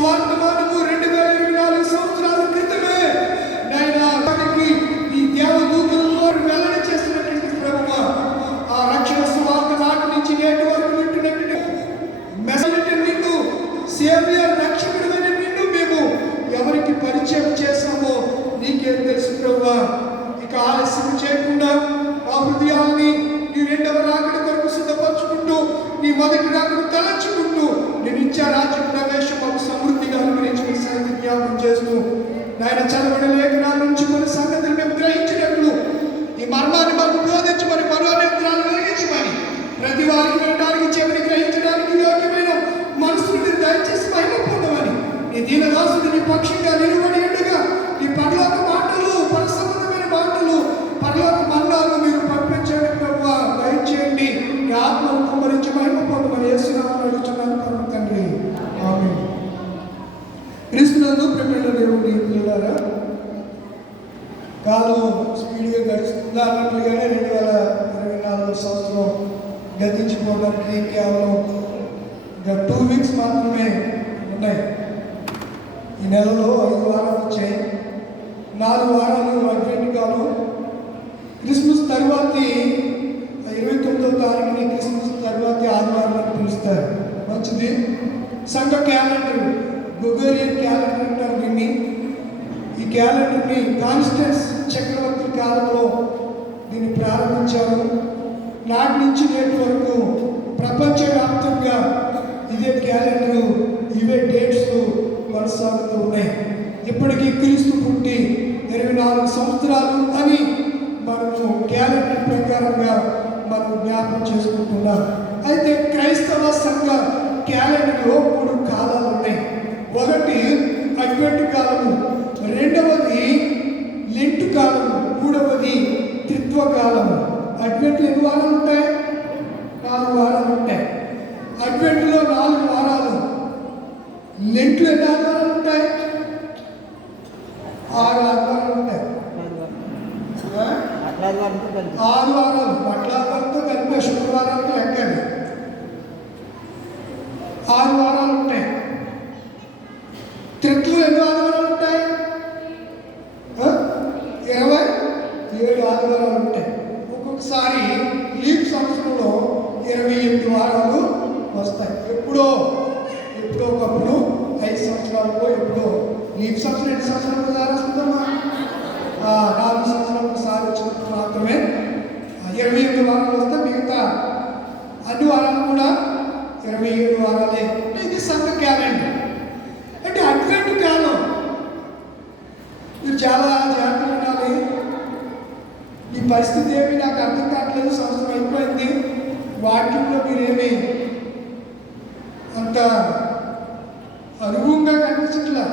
సువార్తమానము 2024 సంవత్సరాల క్రితమే నాయనా మనకి ఈ దేవదూతలలో వెల్లడి చేసినటువంటి ప్రభువా, ఆ రక్షణ సువార్త నాటి నుంచి నేటి వరకు వింటున్నటువంటి మెసేజ్ నిన్ను సేవియర్ రక్షకుడైన నిన్ను మేము ఎవరికి పరిచయం చేశామో నీకేం తెలుసు ప్రభువా. ఇక ఆలస్యం చేయకుండా ఆ హృదయాల్ని నీ రెండవ రాకడ కొరకు సిద్ధపరచుకుంటూ, నీ మొదటి రాకడ తలంచుకుంటూ నేను ఇచ్చే రాజ్య ప్రవేశం మాకు సమృద్ధిగా అనుగ్రహించిన సంగతి జ్ఞాపకం చేస్తూ, నాయన చదవని లేఖనాల నుంచి కొన్ని సంగతులు మేము గ్రహించినట్లు ఈ మర్మాన్ని మాకు బోధించమని, మనోనేత్రాలు వెలిగించమని, ప్రతి వారికి వినడానికి చెవిని గ్రహించడానికి యోగ్యమైన మనసును మీరు దయచేసి మహిమ పొందమని, నీ దీనదాసుడు నీ పక్షంగా నిలువని ఎండుగా నీ పరలోక మాటలు, పరిసంబంధమైన మాటలు, పరలోక మన్నాలు మీరు పంపించండి ప్రభువా. దయచేయండి, నీ ఆత్మను కుమ్మరించి మహిమ పొందమని యేసునామములో అడుగుచున్నాను పరమ తండ్రి, ఆమేన్. క్రీస్తునందు ప్రియమైన దేవుని పిల్లలారా, కాలం స్పీడ్గా గడుస్తుందా అన్నట్లుగానే 2024 సంవత్సరం గతించిపోవడానికి కేవలం ఇంకా 2 వీక్స్ మాత్రమే ఉన్నాయి. ఈ నెలలో 5 వారాలు వచ్చాయి. 4 వారాలు అడ్వెంట్ కాలం. క్రిస్మస్ తర్వాతి 29వ తారీఖుని క్రిస్మస్ తర్వాతి ఆదివారం అని పిలుస్తారు. మంచిది. సంఘ క్యాలెండర్, గ్రెగోరియన్ క్యాలెండర్ అంటారు దీన్ని. ఈ క్యాలెండర్ని కాన్స్టెన్స్ చక్రవర్తి కాలంలో దీన్ని ప్రారంభించారు. నాటి నుంచి నేటి వరకు ప్రపంచవ్యాప్తంగా ఇదే క్యాలెండరు, ఇవే డేట్స్ కొనసాగుతూ ఉన్నాయి. ఇప్పటికీ క్రీస్తు పుట్టి 24 సంవత్సరాలు అని మనము క్యాలెండర్ ప్రకారంగా మనం జ్ఞాపకం చేసుకుంటున్నాం. అయితే క్రైస్తవ సంఘ క్యాలెండర్లో 3 కాలాలు ఉన్నాయి. ఒకటి అడ్వెంట్ కాలము, రెండవది లెంట్ కాలము, మూడవది త్రిత్వ కాలము. అడ్వెంట్లో ఎన్ని వారాలు ఉంటాయి? 4 వారాలు ఉంటాయి. అడ్వెంట్లో 4 వారాలు. లెంట్లో ఎన్ని ఆదివారాలు ఉంటాయి? 6 ఆదివారాలు ఉంటాయి. 6 వారాలు పట్లాదాలతో కలిపి శుక్రవారాలతో లెక్కండి. 6 వారాలు ఉంటాయి. త్రిత్తులు ఎన్ని ఆదివారాలు ఉంటాయి? 27 ఆదివారాలు ఉంటాయి. ఒక్కొక్కసారి లీప్ సంవత్సరంలో 28 వారాలు వస్తాయి. ఎప్పుడో ఒకప్పుడు 5 సంవత్సరాలకు, ఎప్పుడో లీప్ సంవత్సరం 2 సంవత్సరాలకు ఒకసారి వస్తుందమ్మా. 4 సంవత్సరాలకు ఒకసారి వచ్చినప్పుడు మాత్రమే 28 వారాలు వస్తాయి. మిగతా అన్ని వారాలు కూడా 27 వారాలే. ఇది సంఘ క్యాలెండర్. అంటే అడ్వెంట్ కాలం. మీరు చాలా జాగ్రత్తగా ఉండాలి. ఈ పరిస్థితి ఏమి నాకు అర్థం కావట్లేదు. సంవత్సరం అయిపోయింది, వాక్యంలో మీరేమి అంత అనుభవంగా కనిపించట్లా.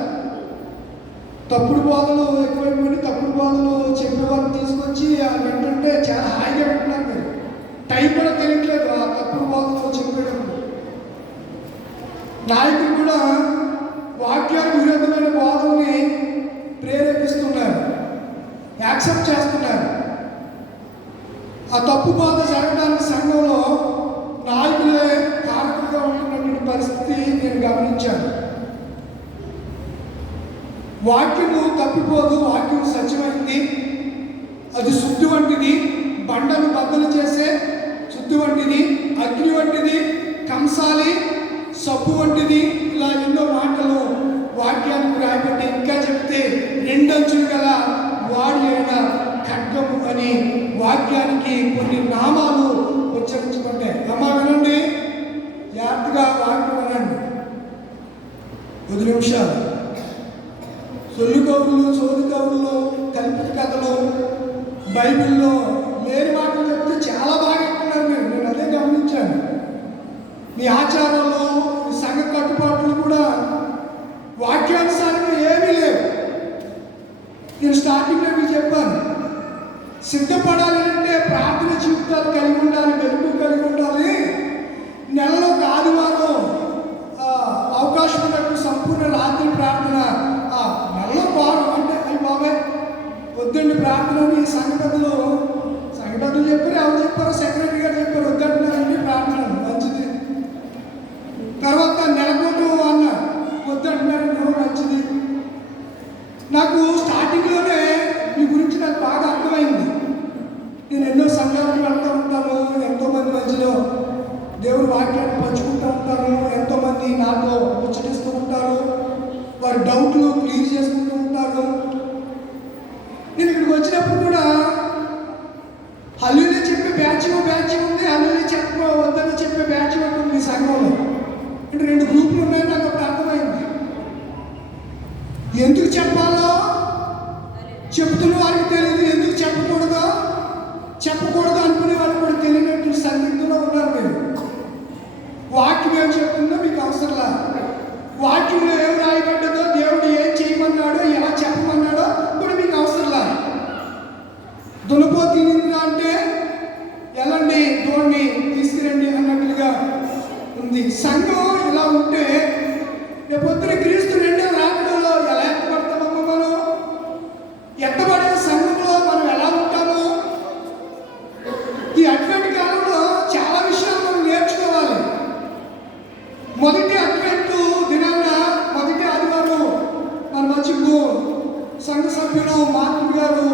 తప్పుడు బోధలు ఎక్కువైపోయి తప్పుడు బోధలు చెప్పేవాళ్ళు తీసుకొచ్చి వింటుంటే చాలా హాయిగా వింటున్నారు. మీరు టైం కూడా తెలియట్లేదు ఆ తప్పుడు బోధలు చెప్పేటప్పుడు. నాయకులు కూడా వాక్యానికి విరుద్ధమైన బోధల్ని ప్రేరేపిస్తున్నారు, యాక్సెప్ట్ చేస్తున్నారు. ఆ తప్పు బోధ జరగడానికి సంఘంలో నాయకులే కారకులుగా ఉంటున్నటువంటి పరిస్థితి నేను గమనించాను. వాక్యము తప్పిపోదు, వాక్యం సత్యమైంది. అది శుద్ధి వంటిది, బండను బద్దలు చేసే శుద్ధి వంటిది, అగ్ని వంటిది, కంసాలి సబ్బు వంటిది. ఇలా ఎన్నో మాటలు వాక్యానికి రాయబట్టి, ఇంకా చెప్తే 2 అంచులు గల వాడి అయిన ఖడ్గము అని వాక్యానికి కొన్ని నామాలు ఉచ్చరించబడ్డాయి. అమ్మా వినండి, జాగ్రత్తగా వాక్యం వినండి. 10 నిమిషాలు సొల్లు కవులు, సోది కవులు, కల్పిత కథలు, బైబిల్లో లేని మాటలు చెప్తే చాలా బాగా అంటున్నారు మీరు. నేను అదే గమనించాను. మీ ఆచారాలు, మీ సంఘ కట్టుబాట్లు కూడా వాక్యానుసారంగా ఏమీ లేవు. నేను స్టార్టింగ్లో మీకు చెప్పాను, సిద్ధపడాలి అంటే ప్రార్థన జీవితాలు కలిగి ఉండాలి, వెలుగు కలిగి ఉండాలి. నెలలో ఒక ఆదివారం అవకాశం ఉన్నప్పుడు సంపూర్ణ రాత్రి ప్రార్థన, నెలలో వారం అంటే అవి బాబాయ్ వద్దండి ప్రార్థన. సంఘ పెద్దలు చెప్పారు, ఎవరు చెప్పారో సెక్రటరీ గారు చెప్పారు వద్దంటున్నారండి ప్రార్థన మంచిది. తర్వాత నెలకొట్టు అన్న వద్దంటున్నారు డౌట్లు క్లియర్ చేసుకుంటూ ఉంటారు. నేను ఇక్కడికి వచ్చినప్పుడు కూడా హల్లేలూయా చెప్పే బ్యాచ్ ఉంది, హల్లేలూయా వద్దని చెప్పే బ్యాచ్ ఒకటి ఉంది సంఘంలో. అంటే 2 గ్రూపులు ఉన్నాయని నాకు అప్పుడు అర్థమైంది. ఎందుకు చెప్పాలో చెప్తున్న వారికి తెలియదు, ఎందుకు చెప్పకూడదు అనుకునే వాళ్ళు కూడా తెలియనట్టు సందిగ్ధంలో ఉన్నారు. మీరు వాక్యం ఏం చెప్తుందో మీకు అవసరంలా, వాక్యంలో ఏం రాయబడ్డదో, దేవుడు ఏం చేయమన్నాడో, ఎలా చెప్పమన్నాడో కూడా మీకు అవసరంలా. దునపో తినిందా అంటే ఎలాంటి దోణి తీసుకురండి అన్నట్లుగా ఉంది. సంఘం ఇలా ఉంటే రేపొద్దున క్రీస్తు 2వ రాకడలో ఎలా ఎత్తబడతామో, మనం ఎత్తబడే సంఘంలో మనం ఎలా ఉంటామో, ఈ అడ్వెంట్ కాలంలో చాలా విషయాలు మనం నేర్చుకోవాలి. మొదటి అడ్వెంట్ దినాన మొదటి ఆదివారం మన మధ్యకు సంఘ సభ్యులు మార్కుడు గారు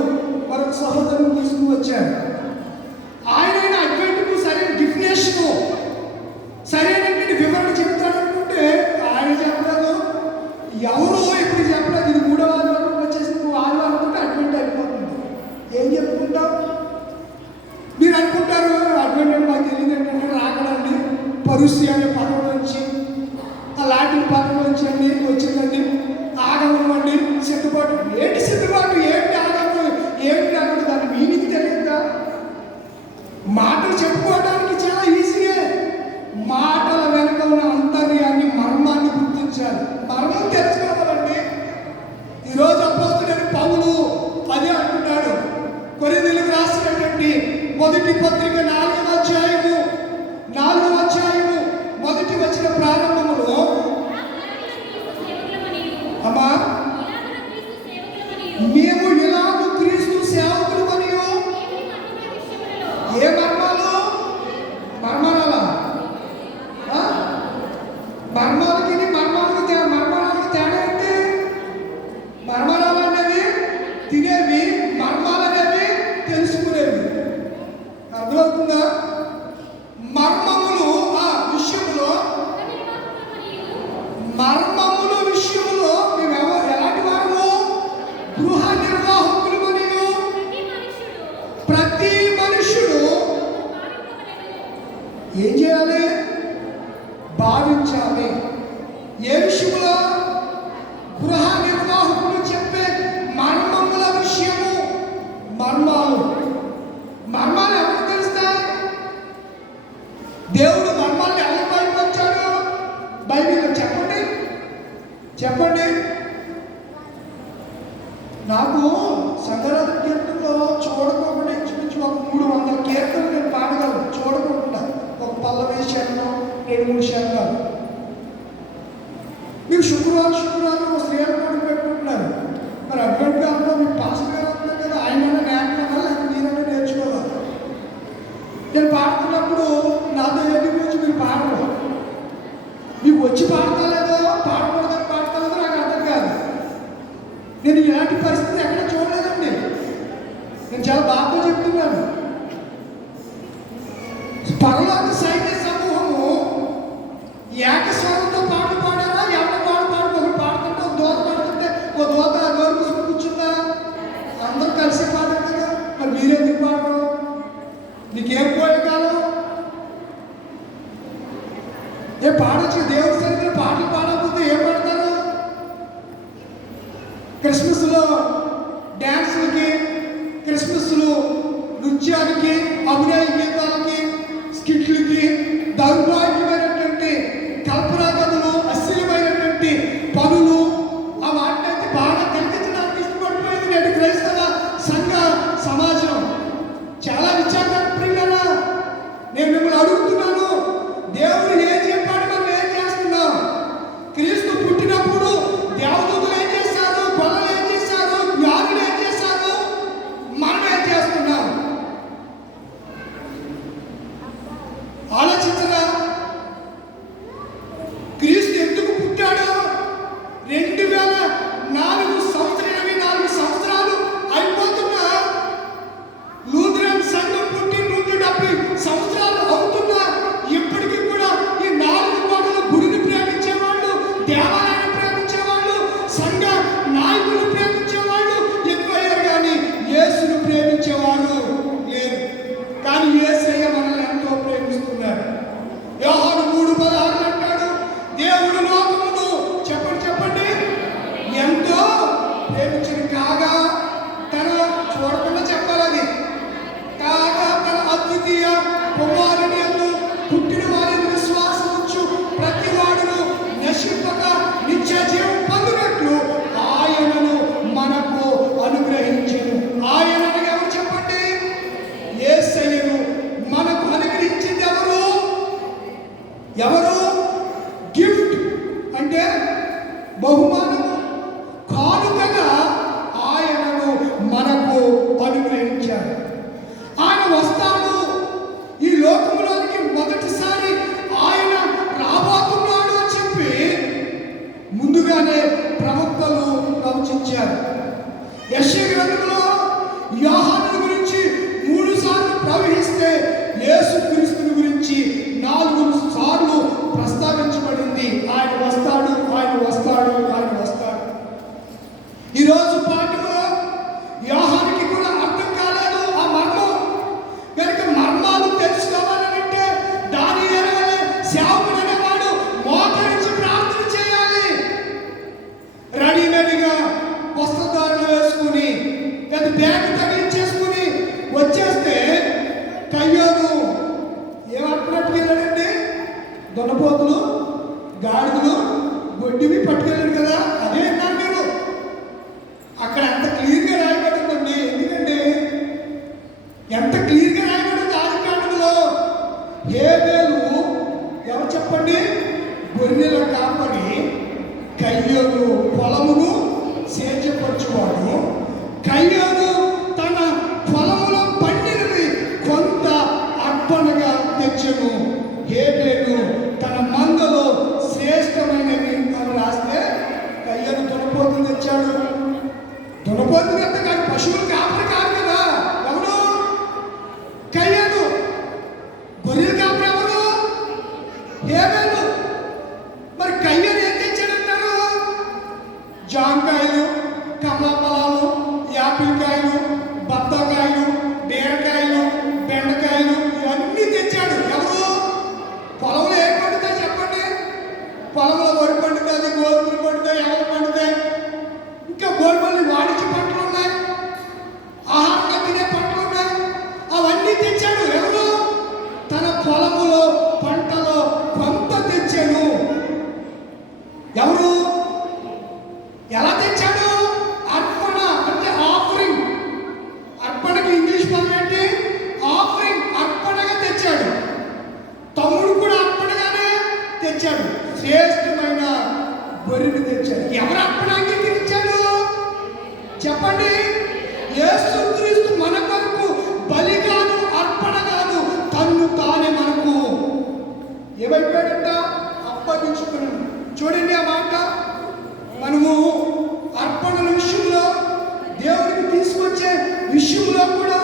మరొక సహోదరుని తీసుకుని వచ్చారు. ఆయన అడ్వెంట్కు సరైన డిఫినేషను, సరైనటువంటి వివరణ చెప్తాడనుకుంటే ఆయన చెప్పలేదు, ఎవరు ఎప్పుడు చెప్పలేదు. ఇది 3వ ఆదివారం వచ్చేసి నువ్వు ఆదివారం అనుకుంటే అడ్వెంట్ అయిపోతుంది. ఏం చెప్పుకుంటావు? మీరు అనుకుంటారు అడ్వెంట్ అంటే మాకు తెలియదు ఏంటంటే రాకడండి, పరుసి అనే పదం నుంచి, ఆ లాటిన్ పదం నుంచి అండి వచ్చిందండి. ఆగమం అండి, సిద్ధపాటు. ఏంటి సిద్ధపాటు, ఏంటి ఆగమం, ఏంటి రాకడం, దాని మీనింగ్ తెలియదా? మాటలు చెప్పుకోవడానికి చాలా ఈజీయే, మాటల వెనుక ఉన్న అంతర్యాన్ని, మర్మాన్ని గుర్తించాలి, మర్మం తెలుసుకోవాలండి. ఈరోజు అపోస్తలుడైన పౌలు అదే అంటున్నాడు. కొరింథీయులకు రాసినటువంటి మొదటి పత్రిక 4వ అధ్యాయము మొదటి వచన ప్రారంభములో, అమ్మా మేము ఇలాగూ క్రీస్తు సేవకులమనియు. ఏ మర్మాలు? మర్మాలా? మర్మాలకి మర్మాలకి తేడా ఏంటి? మర్మాలు అనేవి తినేవి, మర్మాలు అనేవి తెలుసుకునేవి. అర్థమవుతుందా? మర్మముల విషయంలో మేము ఎలాంటి వారము? గృహ నిర్వాహకులు. మరియు ప్రతి మనుషుడు ఏం చేయాలి? భావించాలి. ఏ విషయంలో? గృహ నిర్వాహకులు చెప్పే మర్మముల విషయము. మర్మాలు ఎవరికి తెలుస్తాయి? దేవుడు మర్మాల్ని ఎవరికి బయటపరిచాడు? బైబిల్లో చెప్పండి. నాకు సంగరాధన కీర్తనలో చూడకుండా ఇంచుమించు ఒక 300 కీర్తనలు నేను పాడగలను చూడకుండా. ఒక పల్లవి శరణం, 2-3 శరణాలు. మీరు శుక్రవారం స్త్రీలు కూడా పెట్టుకుంటున్నారు. మరి అడ్వెంట్ కాలంలో మీరు పాస్టర్ గారు అంటున్నారు కదా, ఆయన నేర్చుకోవాలా లేకపోతే మీరన్నా నేర్చుకోవాలి. నేను పాడుతున్నప్పుడు నాతో ఏది మీరు పాడరు. మీకు వచ్చి పాడతాలేదో, పాడకూడదని పాడతాలేదో నాకు అర్థం కాదు. నేను ఇలాంటి పరిస్థితి ఎక్కడ చూడలేదండి. నేను చాలా బాగా చెప్తున్నాను. పరలోక సైన్య సమూహము ఏకస్వరంతో పాటలు పాడారా? ఎవరి పాడుతుంటే ఒక దోత పాడుతుంటే ఒక దోత గోరు కూర్చొని కూర్చుందా? అందరూ కలిసి పాడారు కదా. మరి మీరెందుకు పాడరు? నీకేం పోయే కాలం? ఏ పాడొచ్చు, దేవుడి సన్నిధిలో పాటలు పాడకపోతే ఏం పాడతారు? క్రిస్మస్లో డ్యాన్సులకి, క్రిస్మస్లో నృత్యానికి, అభినయ గీతాలకి, స్కిట్లకి, దౌర్భాగ్యమైనటువంటి కల్పనా కథలు, అశ్లీలమైనటువంటి పనులు, ఆ వాటినైతే బాగా తగ్గించడానికి ఇష్టపడిపోయింది నేటి క్రైస్తవ సంఘ సమాజం. చాలా విచారణ ప్రియులరా, నేను మిమ్మల్ని అడుగుతున్నాను, దేవుడు ఏం చెప్పాడు, మనం ఏం చేస్తున్నాం? క్రీస్తు పుట్టినప్పుడు దేవదూతలు ఏం చేశారు? గొల్లలు ఏం చేశారు? జ్ఞానులు ఏం చేశారు? మనం ఏం చేస్తున్నాం? ఆలోచించరా? క్రీస్తు ఎందుకు పుట్టాడు? 2004 సంవత్సరాలు అయిపోతున్నా. లూథరన్ సంఘం పుట్టి 170 సంవత్సరాలు అవుతున్నా. ఇప్పటికీ కూడా ఈ 4 గోడల గుడిని ప్రేమించేవాళ్ళు, దేవాలయాన్ని ప్రేమించేవాళ్ళు, ప్రేమించేవారు లేరు. కానీ యేసయ్య మనల్ని ఎంతో ప్రేమిస్తున్నారు. యోహాను 3:16 అంటాడు, దేవుడు లోకమును చెప్పండి ఎంతో ప్రేమించిన కాగా తన చూడకుండా చెప్పాలని కాగా తన అద్వితీయ కుమారుని యందు పుట్టిన వారిని విశ్వాసముంచు ప్రతి వాడును నశింపక నిత్య జీవం పొందునట్లు ఆయనను మనకు అనుగ్రహించెను. ఆయనను ఎవరు చెప్పండి? యేసయ్యను మనకు అనుగ్రహించింది ఎవరు? గిఫ్ట్ అంటే బహుమానము, కానుకగా ఆయనను మనకు అనుగ్రహించారు. ఆయన వస్తాడు ఈ లోకంలోనికి, మొదటిసారి ఆయన రాబోతున్నాడు అని చెప్పి ముందుగానే ప్రవక్తలు ప్రవచించారు. యెషయా గ్రంథంలో యోహాను గురించి 3 సార్లు ప్రవహిస్తే యేసుక్రీస్తుని గురించి 4 సార్లు ప్రస్తావించబడింది. ఆయన వస్తాడు. ఈరోజు పాఠంలో యోహానుకి కూడా అర్థం కాలేదు ఆ మర్మం. కనుక మర్మాలు తెలుసుకోవాలంటే దానియేలు వలె సేవకుడు అనేవాడు మోకరించి ప్రార్థన చేయాలి. రెడీమేడ్గా వస్త్రధారణ వేసుకుని పెద్ద బ్యాగ్ తగిలించేసుకుని వచ్చేస్తే కయ్యోను ఏమనుకున్నట్టు వెళ్ళాడండి? దొనపోతులు, గాడిదలు, గొడ్డివి పట్టుకెళ్ళాడు కదా. అదే అన్నారు మీరు. అక్కడ అంత క్లియర్గా రాయబడిందండి. ఎందుకంటే ఎంత క్లియర్గా రాయబడింది ఆదికాండంలో. హేబేలు ఎవరు చెప్పండి? గొర్రెల కాపరి. కయ్యోను పొలమును సేద్యపరచువాడు. కయ్యోను తన పొలములో పండినవి కొంత అర్పణగా తెచ్చెను. హేబేలు తన మందలో శ్రేష్టమైనవి అని రాస్తే కయ్యోను దున్నపోతులు తెచ్చాడు. దున్నపోతులు అంటే కాదు, పశువులు కాపరి కాదు కదా. ఎవరు? కయ్యోను. గొర్రెల కాపరి ఎవరు? హేబేలు. మరి కయ్యోను ఏం తెచ్చాడంటారు? జాంకాయలు, కమలాఫలాలు, యాపిల్కాయలు, బత్తాకాయలు, బీరకాయలు, బెండకాయలు ఇవన్నీ తెచ్చాడు. ఎవరు? పొలంలో ఏం పండుతాయి చెప్పండి? పొలంలో వరి పండుతుంది, గోధుమలు పండుతాయి, ఎవరు పండుతాయి, ఇంకా గోధుమలు వాణిజ్య పంటలు ఉన్నాయి, ఆహారంగా తినే పంటలు ఉన్నాయి. అవన్నీ తెచ్చాడు. ఎవరు? తన పొలములో పంటలో కొంత తెచ్చాడు. ఎవరు? ఎలా తెచ్చాడు? అర్పణ అంటే ఆఫరింగ్. అర్పణకి ఇంగ్లీష్ పదం ఏంటి? ఆఫరింగ్. అర్పణగా తెచ్చాడు. తమ్ముడు కూడా అర్పణగానే తెచ్చాడు. శ్రేష్టమైన గొర్రెను తెచ్చాడు. ఎవరు అర్పణ అంగీకరించాడు చెప్పండి? యేసుక్రీస్తు మన కొరకు బలి కాదు, అర్పణ కాదు, తన్ను తానే మనకు ఏమైపోయాడంట? అప్పగించుకున్నాడు. చూడండి ఆ మాట. మనము అర్పణల విషయంలో, దేవుడికి తీసుకొచ్చే విషయంలో కూడా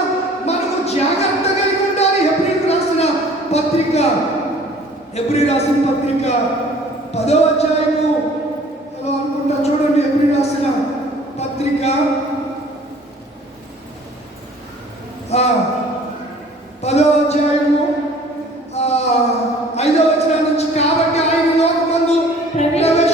మనము జాగ్రత్త కలిగి ఉండాలి. హెబ్రీయులకు రాసిన పత్రిక 10వ అధ్యాయము ఎలా అనుకుంటా చూడండి. హెబ్రీయులకు రాసిన పత్రిక 10వ అధ్యాయము 5వ వచనం నుంచి, కాబట్టి ఆయన లోకమందు ప్రవేశించిన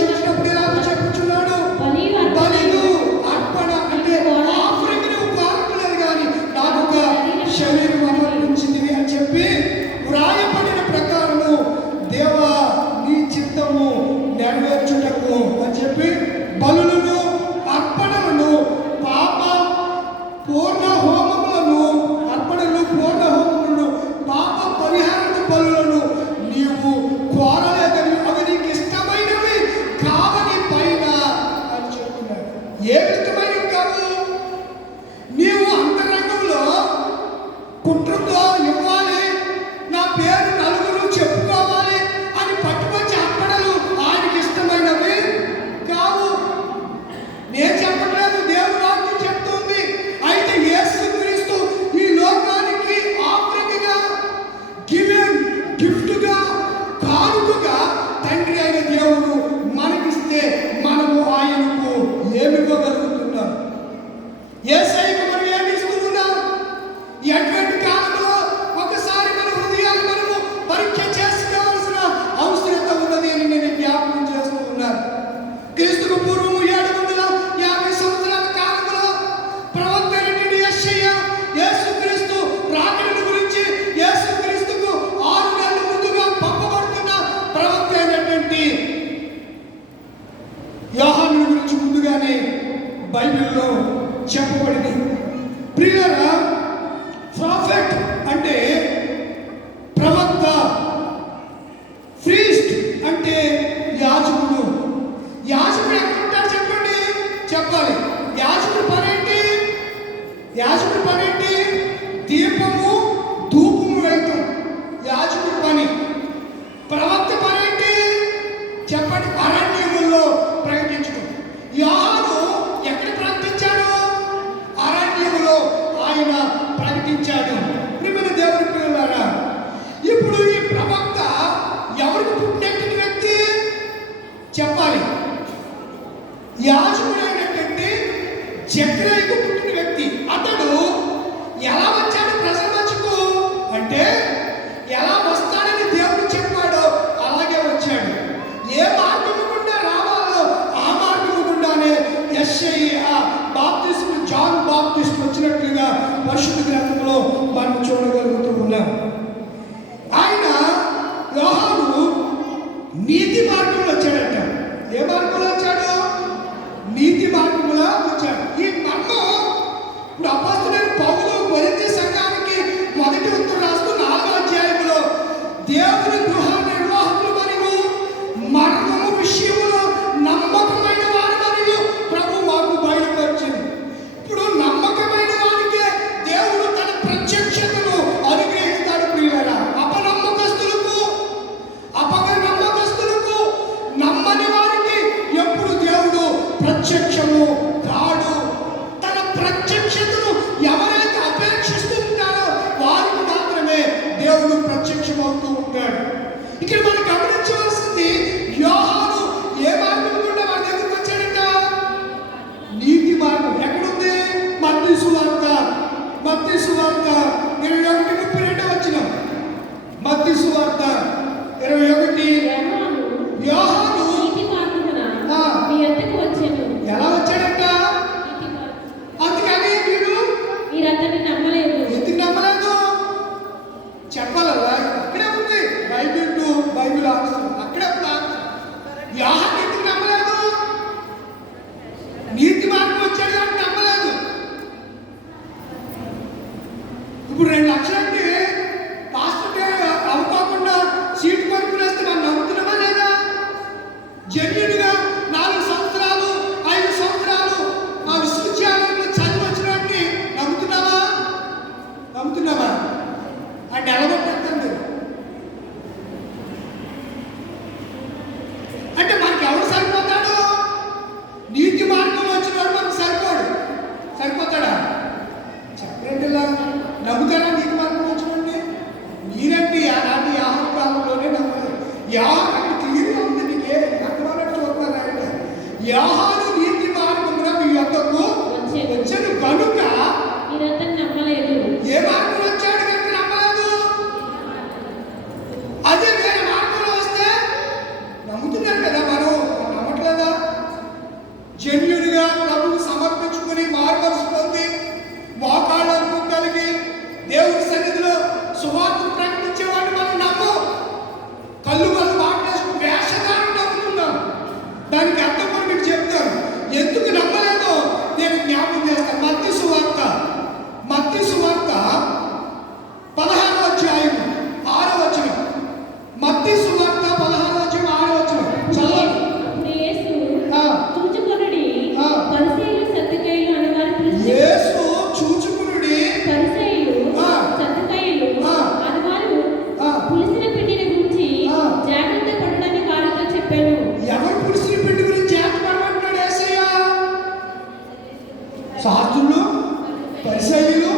అని బైబిల్లో చెప్పబడింది. ప్రియులారా, ప్రాఫెట్ అంటే ప్రవక్త, ప్రీస్ట్ అంటే యాజకుడు. యాజకుడు ఎక్కడ ఉంటాడు చెప్పండి, చెప్పాలి. యాజకుడు పనేంటి? యాజకుడి పనేంటి? దీపము ధూపము వేయటం యాజకుడి పని. ప్రవక్త పనేంటి చెప్పండి? అరణ్యములో ప్రకటించడం. యోహాను ఎక్కడ ప్రకటించాడు? అరణ్యములో ఆయన ప్రకటించాడు. ప్రియమైన దేవుని పిల్లలారా, ఇప్పుడు ఈ ప్రవక్త ఎవరికి పుట్టినటువంటి వ్యక్తి చెప్పాలి? యాజకుడైనటువంటి జకర్యాకు పుట్టిన వ్యక్తి. అతడు ఎలా వచ్చాడు ప్రజల మధ్యకు అంటే, ఎలా వస్తాడని దేవుడు చెప్పాడో అలాగే వచ్చాడు. ఏ మార్గము గుండా రావాలో ఆ మార్గము గుండానే యెషయా బాప్తిస్ము, జాన్ బాప్తిస్ట్ వచ్చినట్లుగా పరిశుద్ధ గ్రంథంలో మనం చూడగలుగుతూ ఉన్నాం. ఆయన యోహాను నీతి మార్గంలో వచ్చాడట. ఏ మార్గంలో వచ్చాడు? నీతి మార్గంలో వచ్చాడు. ఈ మర్మం ఇప్పుడు అపోస్తలుడైన పౌలు కొరింథీ సంఘానికి మొదటి ఉత్తరం రాస్తూ 4వ అధ్యాయంలో దేవుని గృహ నిర్వాహకులు మరియు మర్మము విషయంలో నమ్మకమైన వారు మరియు ప్రభు మాకు బయలుపరిచింది. ఇప్పుడు నమ్మకమైన వారికే దేవుడు తన ప్రత్యక్షతను అనుగ్రహిస్తాడు. ప్రియులారా, అపనమ్మకస్తులకు, నమ్మకస్తులకు, నమ్మని వారికి ఎప్పుడు దేవుడు ప్రత్యక్షము కాడు. తన ప్రత్యక్షతను ఎవరైతే అపేక్షిస్తుంటారో వారికి మాత్రమే దేవుడు ప్రత్యక్షమవుతూ ఉంటాడు. ఇక్కడ మనం గమనించవలసింది, యోహాను ఏ మార్గం గుండా వారి దగ్గరికి వచ్చాడంట? నీతి మార్గం. ఎక్కడుంది? మత్తయి సువార్త 21:32 వచ్చిన మత్తయి సువార్త 21. యోహాను ఎలా వచ్చాడంట? అందుకని మీరు అతన్ని నమ్మలేదు. ఎందుకు నమ్మలేదు చెప్పాలరా? అక్కడే ఉంది బైబిల్ ఆన్సర్ అక్కడే ఉంది. యోహాను ఎందుకు నమ్మలేదు? నీతి మార్గం వచ్చాడు కాబట్టి నమ్మలేదు. ఇప్పుడు 2 లక్షలంటే పాస్టర్ అవ్వకుండా సీటు కొనుక్కునేస్తే మనం నమ్ముతున్నామా లేదా? జెన్యున్గా 4 సంవత్సరాలు 5 సంవత్సరాలు ఆ విశ్వవిద్యాలయంలో చదివి వచ్చినట్టు నమ్ముతున్నామా? ఆ నిలబెట్టండి. అంటే మనకి ఎవరు సరిపోతాడు? నీతి మార్గంలో వచ్చినవాడు మనకు సరిపోతాడా? చెప్పండి, నమ్ముతారా? నీతి మార్గంలో వచ్చినండి మీరంటే ఆనాటి యోహాను కాలంలోనే నమ్మలేదు. యోహాను క్లియర్గా ఉంది, నీకే అర్థమైనట్టు చూస్తున్నారా అంటే, యోహాను నీతి మార్గంలో మీ యొక్కకు వచ్చాడు కనుక నమ్మలేదు. ఏ మార్గంలో వచ్చాడు కనుక నమ్మలేదు. అదే వేరే మార్గంలో వస్తే నమ్ముతున్నారు కదా. మనం నమ్మట్లేదా? జెన్యున్గా ప్రభువు సమర్పించుకుని మార్గం పొంది మోకాళ్ళకు కలిగి దేవుడి సన్నిధిలో సువార్త ప్రకటించేవాడిని మనం నమ్మం. కళ్ళు మాట్లాడుతూ వేషధారణ నమ్ముతున్నాం. దానికి అర్థం కూడా మీకు చెప్తాను. ఎందుకు నమ్మలేదో నేను జ్ఞాపకం చేస్తాను. మత్తయి సువార్త 16వ అధ్యాయం 6వ వచనం. మత్తయి సువార్త 16వ అధ్యాయం 6వ వచనం చదవండి. యేసు చూచుకొనుడి పరిసయ్యులు సద్దుకయ్యులు అను వారు పిలిచి, యేసు చూచుకొనుడి పరిసయ్యులు సద్దుకయ్యులు అను వారు పులిసిన పిండిని గురించి జాగ్రత్త పడడానికి వారితో చెప్పాను. ఎవరు పులిసిన పిండి గురించి జాగ్రత్త పడమంటున్నాడు యేసయ్య? శాస్త్రులు, పరిసయ్యులు,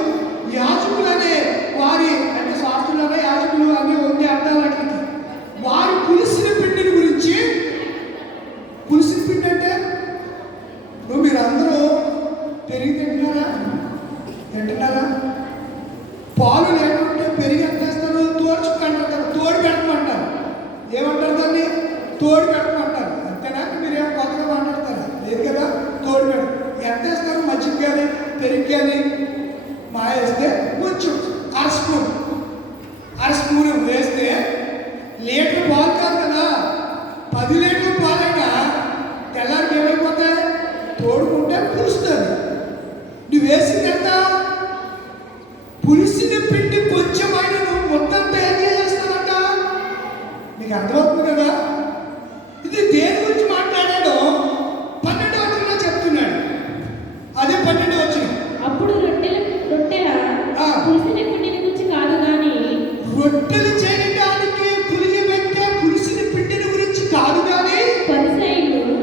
యాజకులు అనే వారి, అంటే శాస్త్రులు అనే యాజకులు అనే ఉండే అర్థాలకి వారి పులిసిన పిండిని గురించి. పులిసిన పిండి అంటే మీరు అందరూ పెరిగి తింటున్నారా? పాలు లేకుంటే పెరిగి ఎంతేస్తారు? తోడుచుక్కంటారు, తోడు పెట్టమంటారు. ఏమంటారు దాన్ని? తోడు పెట్టమంటారు. అంతేనా? మీరేమో కొత్తగా మాట్లాడతారా? లేదు కదా. తోడు పెట్ట ఎంతేస్తారు? మజ్జిగ కానీ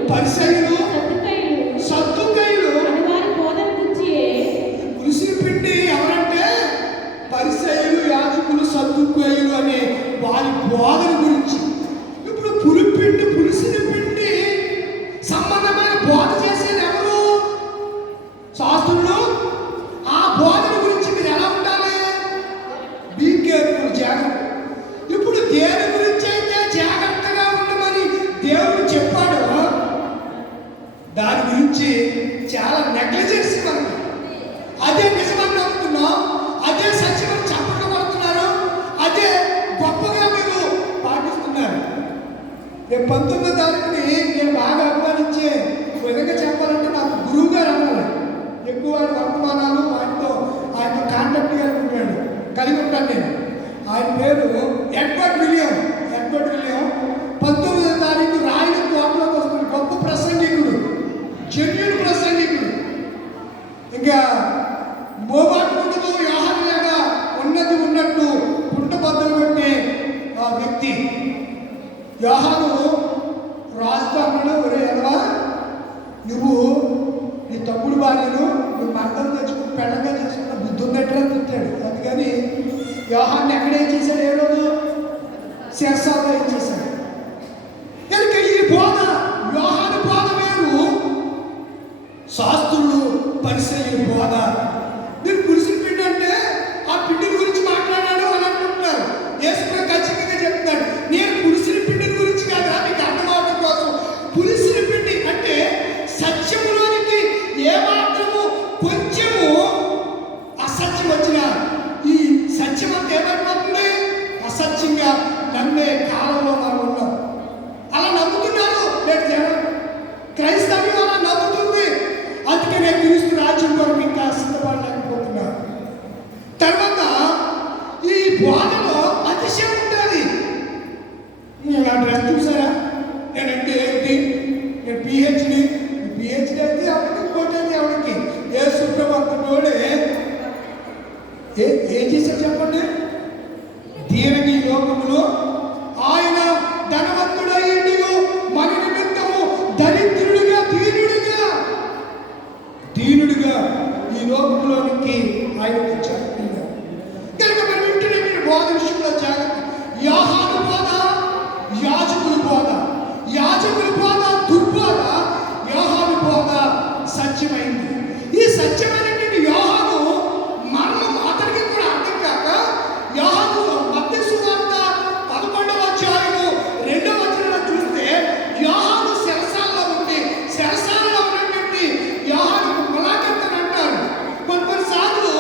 పరిసయ్యులు సద్దుకయ్యులు సద్దుకయ్యులు అని వారి బోధన గురించియే. పులిసిన పిండి ఎవరంటే పరిసయ్యులు యాజకులు సద్దుకయ్యులు అనే వారి బోధన గురించి. ఇప్పుడు పులిపిండి పులిసిన పిండి సంబంధమైన బోధ చేసేది ఎవరు? శాస్త్రులు. ఆ బోధన గురించి మీరు ఎలా ఉండాలి? బీ కేర్ఫుల్, జాగ్రత్త. ఇప్పుడు దేని గురించి అయితే జాగ్రత్తగా ఉండమని దేవుడు చెప్పాడు, దాని గురించి చాలా నెగ్లిజెన్స్ మనకి. అదే నిజమని నమ్ముతున్నాం, అదే సత్యమని చప్పట్లు కొడుతున్నారు, అదే గొప్పగా మీరు పాటిస్తున్నారు. రేపు 19వ తారీఖుని నేను బాగా అభిమానించే విధంగా చెప్పాలంటే నాకు గురువు గారు అన్నారు. ఎక్కువ వర్తమానాలు ఆయనతో కాంటాక్ట్ కలిగి ఉంటాను నేను. ఆయన పేరు ఎడ్వర్డ్ విలియం. 19వ తారీఖు రాయల కోటలోకి వస్తున్న గొప్ప ప్రసంగికుడు, జెన్యున్ ప్రసంగికుడు. ఇంకా మోబాటు ఉండదు, యోహానులాగా ఉన్నది ఉన్నట్టు పుట్టబద్దలు పెట్టే ఆ వ్యక్తి. యోహాను రాజుతో అన్నాడు, ఒరే ఎడవా, నువ్వు నీ తమ్ముడు భార్యను నువ్వు మరణం తెచ్చుకుని పెళ్ళగా చేసుకున్న బుద్ధి ఉన్నట్టుగా తిట్టాడు. అందుకని యోహాన్ని ఎక్కడేం చేశాడు? ఏ రోజు శిరసాలో ఏం చేశాడు? కనుక ఈ బోధ, యోహాను బోధ వేరు, శాస్త్రులు పరిసయ్యుల బోధ. మీరు పులిసిన పిండి అంటే ఆ పిండి గురించి మాట్లాడాడు అని అనుకుంటున్నారు. యేసు ఖచ్చితంగా చెప్తున్నాడు, నేను పులిసిన పిండి గురించి కాదు, మీకు అర్థమవడం కోసం. పులిసిన పిండి అంటే సత్యములోనికి ఏమాత్రము కొంచెము అసత్యం వచ్చినా ఈ సత్యం అంతా ఏమైపోతుంది? అసత్యంగా నమ్మే కాలంలో మనం ఉన్నాం. అలా నమ్ముతున్నారు నేటి జనం. క్రైస్తవ్యం అలా నమ్ముతుంది. అందుకే నేను క్రీస్తు రాజ్యం కొరకు ఇంకా సిద్ధపడలేకపోతున్నాను. తర్వాత ఈ బోధలో అతిశయం ఉంటుంది. నా డ్రెస్ చూసారా? నేనంటే ఏంటి? నేను పిహెచ్డి అయితే ఎవరికి, ఇంకోటి ఎవరికి? ఏ సుప్రభాతోడే ఏం చేశారు చెప్పండి? దీనికి లోకములో ఆయన ధనవంతుడయ్యుండియు మన నిమిత్తము దరిద్రుడిగా దీనుడిగా ఈ లోకంలోనికి ఆయన వచ్చారు. కనుక మనం వింటున్న బోధ విషయంలో జాగ్రత్త. యోహాను బోధ యాజకుల బోధ, యాజకుల బోధ దుర్బోధ, యోహాను బోధ సత్యమైంది. ఈ సత్యమైనటువంటి యోహాను మరణం అతనికి కూడా అర్థం కాక, యోహాను మత్తయి సువార్త 11వ అధ్యాయము 2వ వచనంలో చూస్తే యోహాను శిరసాలలో ఉన్నటువంటి యోహాను ములాఖత్ అంటారు. కొన్నిసార్లు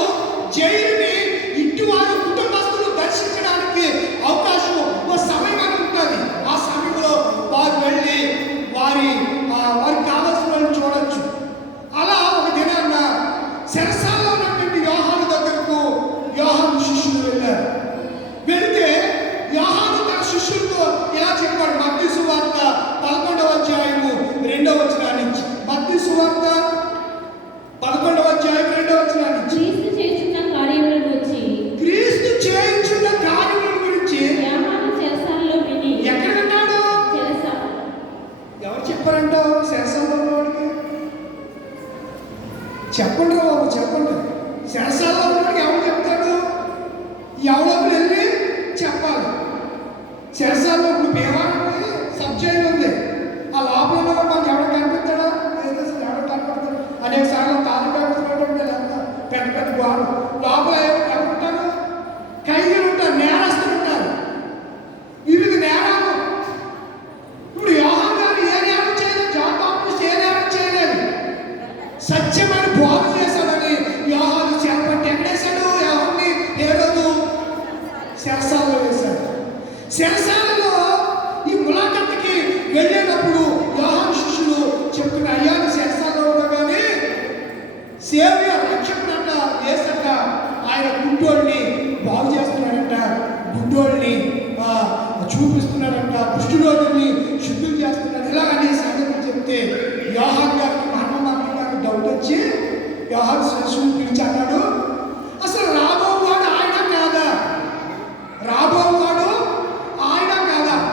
జైలుని ఇంటి వారి కుటుంబస్తులు దర్శించడానికి అవకాశం, ఒక సమయం అని ఉంటుంది. ఆ సమయంలో వారు వెళ్ళి వారికి కావాల్సిన వాళ్ళు చూడొచ్చు. అలా ఒక దినాన్న శిరసాలలో ఉన్నటువంటి యోహాను దగ్గరకు యోహాను శిష్యులు వెళ్ళారు. వెళితే యోహాను తన శిష్యులతో ఇలా చెప్పాడు. మత్తయి సువార్త 11వ అధ్యాయము 2వ వచనం నుంచి. మత్తయి సువార్త 11వ అధ్యాయం 2వ వచనం నుంచి. క్రీస్తు చేయించున్న కార్యముల గురించి యోహాను చెరసాలలో విని. ఎక్కడ విన్నాడు? ఎవరు చెప్పారంట? శిరసాలలో ఉన్నవాడికి చెప్పండి బాబు, చెప్పండి. శిరసాలలో ఉన్నవాడికి ఎవరు చెప్తాడు? ఎవరికి వెళ్ళి చెప్పాలి. శిరసాలలో ఇప్పుడు భీమానికి సబ్జైలు ఉంది. ఆ లోపల ఉన్నవాడు మనకి ఎవరు కనిపిస్తాడా? లేదు, అసలు ఎవరు కనపడతాడు? అనేక సార్లు తాలూకాటువంటి పెద్ద పెద్ద గోడలు లోపల ఎవరుంటారు? ఖైదీలు ఉంటారు, నేరస్తులు ఉంటారు, వివిధ నేరాలు. ఇప్పుడు యోహాను గారు ఏ నేరం చేయలేదు, జాన్ బాప్టిస్ట్ ఏ నేరం చేయలేదు. సత్యమైన బోధ చేశాడని యోహాను చేపట్టి ఎక్కడేశాడు? యోహాన్ని ఏ రోజు? శిరసాలలో వేశాడు. శిరసాలలో ఈ ములాఖత్తుకి వెళ్ళేటప్పుడు యోహాను శిష్యులు చెప్తున్న, అయ్యా శిరసాలలో ఉండగానే సేవ్య రక్షకుడంట యేసంట ఆయన గుడ్డోడిని బాగు చేస్తున్నాడంట, గుడ్డోడిని చూపిస్తున్నాడంట, కుష్ఠరోగిని శుద్ధులు చేస్తున్నాడు. ఇలా అనే సంగతి చెప్తే యోహాను గారికి మరణానికి డౌట్ వచ్చి యోహాను శిష్యుని పిలిచి అన్నాడు, అసలు రాబోవాడు ఆయన కాదా?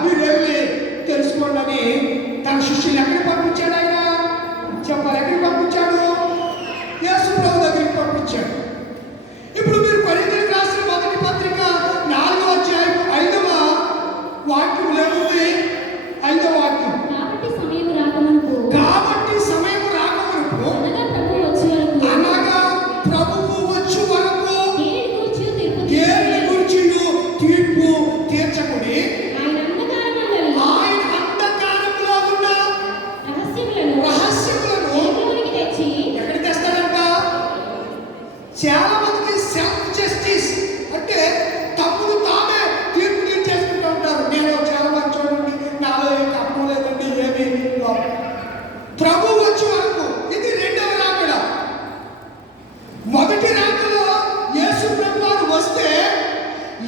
మీరు వెళ్ళి తెలుసుకోండి అని తన శిష్యులు ఎక్కడ పంపించాడు? చాలా మందికి సెల్ఫ్ జస్టిస్ అంటే తమ్ముడు తామే తీర్పు తీర్చేసుకుంటూ ఉంటారు. నేను చాలా మంది చూడండి, నాలో ఏం తప్పం లేదండి, ఏమి ప్రభు వచ్చే వరకు ఇది రెండవ రాకడ. మొదటి రాకలో యేసు ప్రభు వారు వస్తే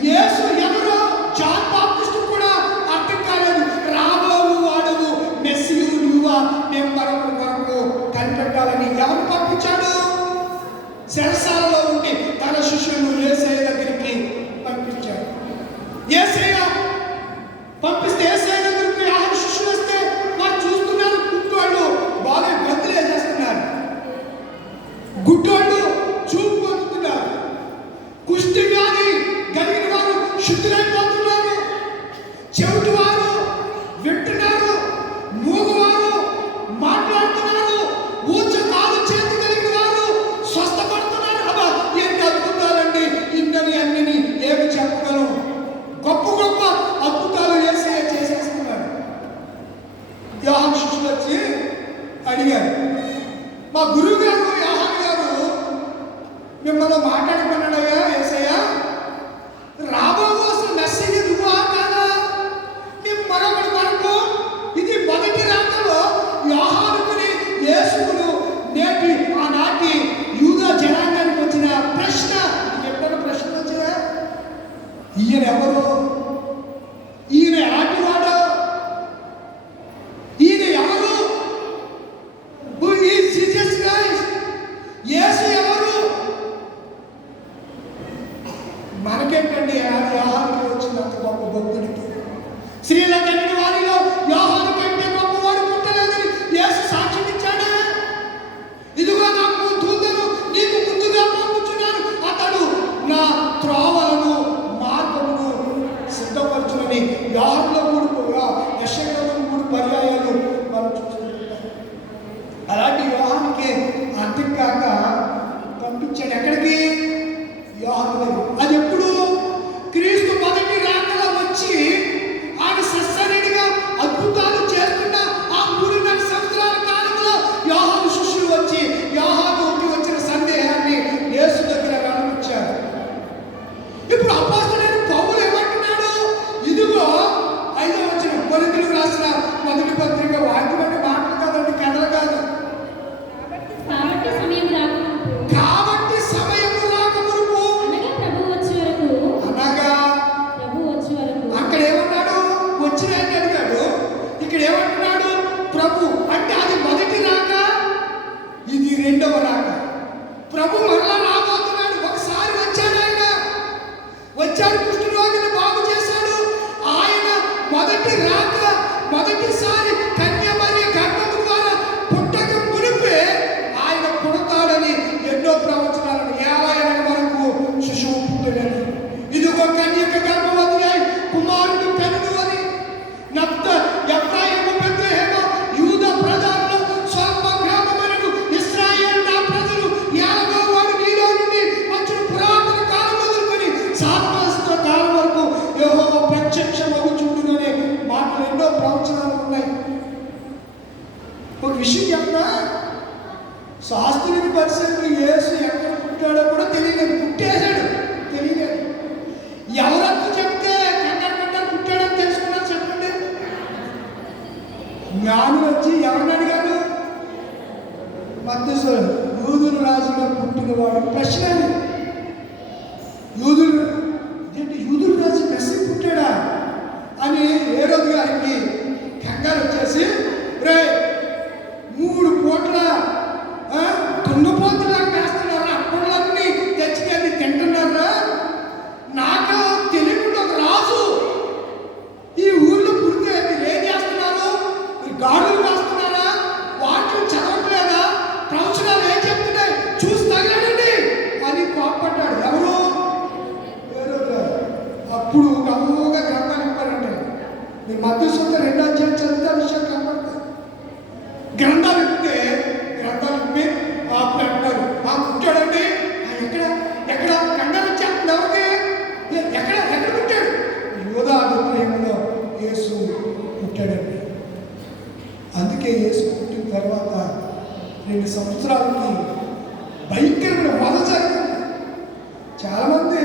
యేసు ఎవరో జాన్ బాప్టిస్ట్ కూడా అర్థం కాలేదు. రాబోవు వాడవు మెస్సియు నువ్వా, మేము మరొకరి వరకు కనిపెట్టాలని ఎవరు పంపించాడు? చెరసాలలో ఉండి తన శిష్యులను యేసయ్య దగ్గరికి పంపించాడు. యేసయ్య పంపిస్తే యేసయ్య దగ్గరికి ఆరు శిష్యులు వస్తే వారు చూస్తున్నారు, గుడ్డోళ్ళు బాగా గంతులు వేసేస్తున్నారు, గుడ్డోళ్ళు చూపు పొందుతున్నారు, కుష్టి వ్యాధి కలిగిన వారు శుద్ధులైపోతున్నారు, చెవిటి వారు వింటున్నారు, మూగవారు మాట్లాడుతున్నారు, ఊచ కాలు చేతి కలిగిన వారు స్వస్థపడుతున్నారు. అబ్బా ఎన్ని అద్భుతాలండి! ఇన్నని అన్నిని ఏమి చెప్పగలం? గొప్ప గొప్ప అద్భుతాలు యేసయ్య చేసేస్తున్నాడు. యోహాను శిష్యులు వచ్చి అడిగారు, మా గురువు గారు యోహాను గారు మిమ్మల్ని మాట్లాడుకున్నాడయ్యా యేసయ్య, రాబోవు అసలు మెస్సీని నువ్వా కాదా, మేము మరొకటి వరకు ఇది మొదటి రాకలో యోహానుకుని యేసుకును నేటి ఆనాటి యూదా జనాంగానికి వచ్చిన ప్రశ్న. ఎప్పుడైనా ప్రశ్న వచ్చినా ఈయన ఎవరు, ఈయన ఆటివాడు, ఈయన ఎవరు, హూ ఈజ్ జీసస్ క్రైస్ట్, యేసు ఎవరు? మనకేంటండి యోహానుకి వచ్చినంత గొప్ప భక్తుడికి, స్త్రీల కలిగిన వారిలో యోహాను కంటే గొప్పవాడు పుట్టలేదని యేసు సాక్ష్యం ఇచ్చాడు. ఇదిగో నాకు దూతను నీకు ముందుగా పంపుచున్నాను, అతడు నా త్రోవలను మార్గమును సిద్ధపరచునని యోహానులో యెషయాలో 3 పర్యాయాలు మనం చూస్తున్నాం. అలాంటి యోహానుకి అర్థం కాక పంపించాడు. ఎక్కడికి? యోహాను దగ్గర. అది ఎప్పుడు? క్రీస్తు మొదటి రాకలో వచ్చి ఆయన సస్సరిగా అద్భుతాలు చేస్తున్న ఆ 3.5 సంవత్సరాల కాలంలో యోహాను శిష్యులు వచ్చి యోహానుకి వచ్చిన సందేహాన్ని యేసు దగ్గర కనిపించారు. ఇప్పుడు అపోస్తలుడైన పౌలు ఏమంటున్నాడు? ఇదిగో 5వ వచనం, కొరింథీయులకు రాసిన మొదటి పత్రిక, వాక్యమైన మాటలు కాదండి, కథలు కాదు. కాబట్టి సమయము రాకమునుపు అనగా అక్కడ ఏమన్నాడు? వచ్చినాయని అడిగాడు. ఇక్కడ ఏమంటున్నాడు? ప్రభు అంటే అది మొదటి రాక, ఇది రెండవ రాక. ప్రభు మరలా రాబోతున్నాడు. ఒకసారి వచ్చాడు, ఆయన వచ్చాడు, కుష్ఠరోగిని బాగు చేశాడు. ఆయన మొదటి రాక, మొదటిసారి కన్యమరియ గర్భము ద్వారా పుట్టక మునిపే ఆయన పుడతాడని ఎన్నో ప్రవచనాలను 50 వరకు శిశువు పుట్టడని, ఇదిగో కన్యక గర్భవతి అయి కుమారుడు కనును అని, ఎఫ్రాయిము బెత్లెహేము యూదా ప్రజల్లో స్వల్ప గ్రామములను ఇశ్రాయేలు నా ప్రజలు 50వ వాడు నీలో నుండి వచ్చిన పురాతన కాలం మొదలుకొని శాశ్వత కాలం వరకు యెహోవా ప్రత్యక్షమగుచుండుననే మాటలు ఎన్నో ప్రవచనాలు ఉన్నాయి. ఒక విషయం చెప్పనా, శాస్త్రుని పరిస్థితులు యేసు ఎక్కడ పుట్టాడో కూడా తెలియలేదు, పుట్టేశాడు తెలియలేదు. ఎవరన్నా చెప్తే కంగారు పుట్టాడని తెలుసుకున్నారు చెప్పండి. జ్ఞానులు వచ్చి ఎవరిని అడిగారు? మత్తయి యూదుల రాజుగా పుట్టినవాడు. ప్రశ్న యూదుల రాజు మెస్సీ పుట్టాడా అని హేరోదు గారికి కంగారు వచ్చేసి, రే 3 పూట్ల దున్నపోతులాగా వేస్తున్నారా, అప్పులన్నీ తెచ్చుకొని తింటున్నారా, నాకు తెలియకుండా ఒక రాజు ఈ ఊళ్ళో పుడితే మీరు ఏం చేస్తున్నారు? మీరు గాడులు వేస్తున్నారా, వాటిని చదవట్లేదా, ప్రవచనాలు ఏం చెప్తున్నాయి చూసి తగిలాడండి అని కోపడ్డాడు. ఎవరు? అప్పుడు గమ్ముగా గ్రంథాలు ఇప్పారంటే, మీరు మధ్య సొంత 2వ అధ్యాయం చదివితే విషయం కనబడతాయి. గ్రంథాలు ఇప్పితే గ్రంథాలు ఇప్పి అప్పుడు అంటారు, పుట్టాడండి. ఎక్కడ కంగారు వచ్చేస్తుంది ఎవరికి? ఎక్కడ పుట్టాడు? యూదా బెత్లెహేములో యేసు పుట్టాడండి. అందుకే యేసు పుట్టిన తర్వాత 2 సంవత్సరాలకి భయంకరమైన వధ జరిగింది. చాలామంది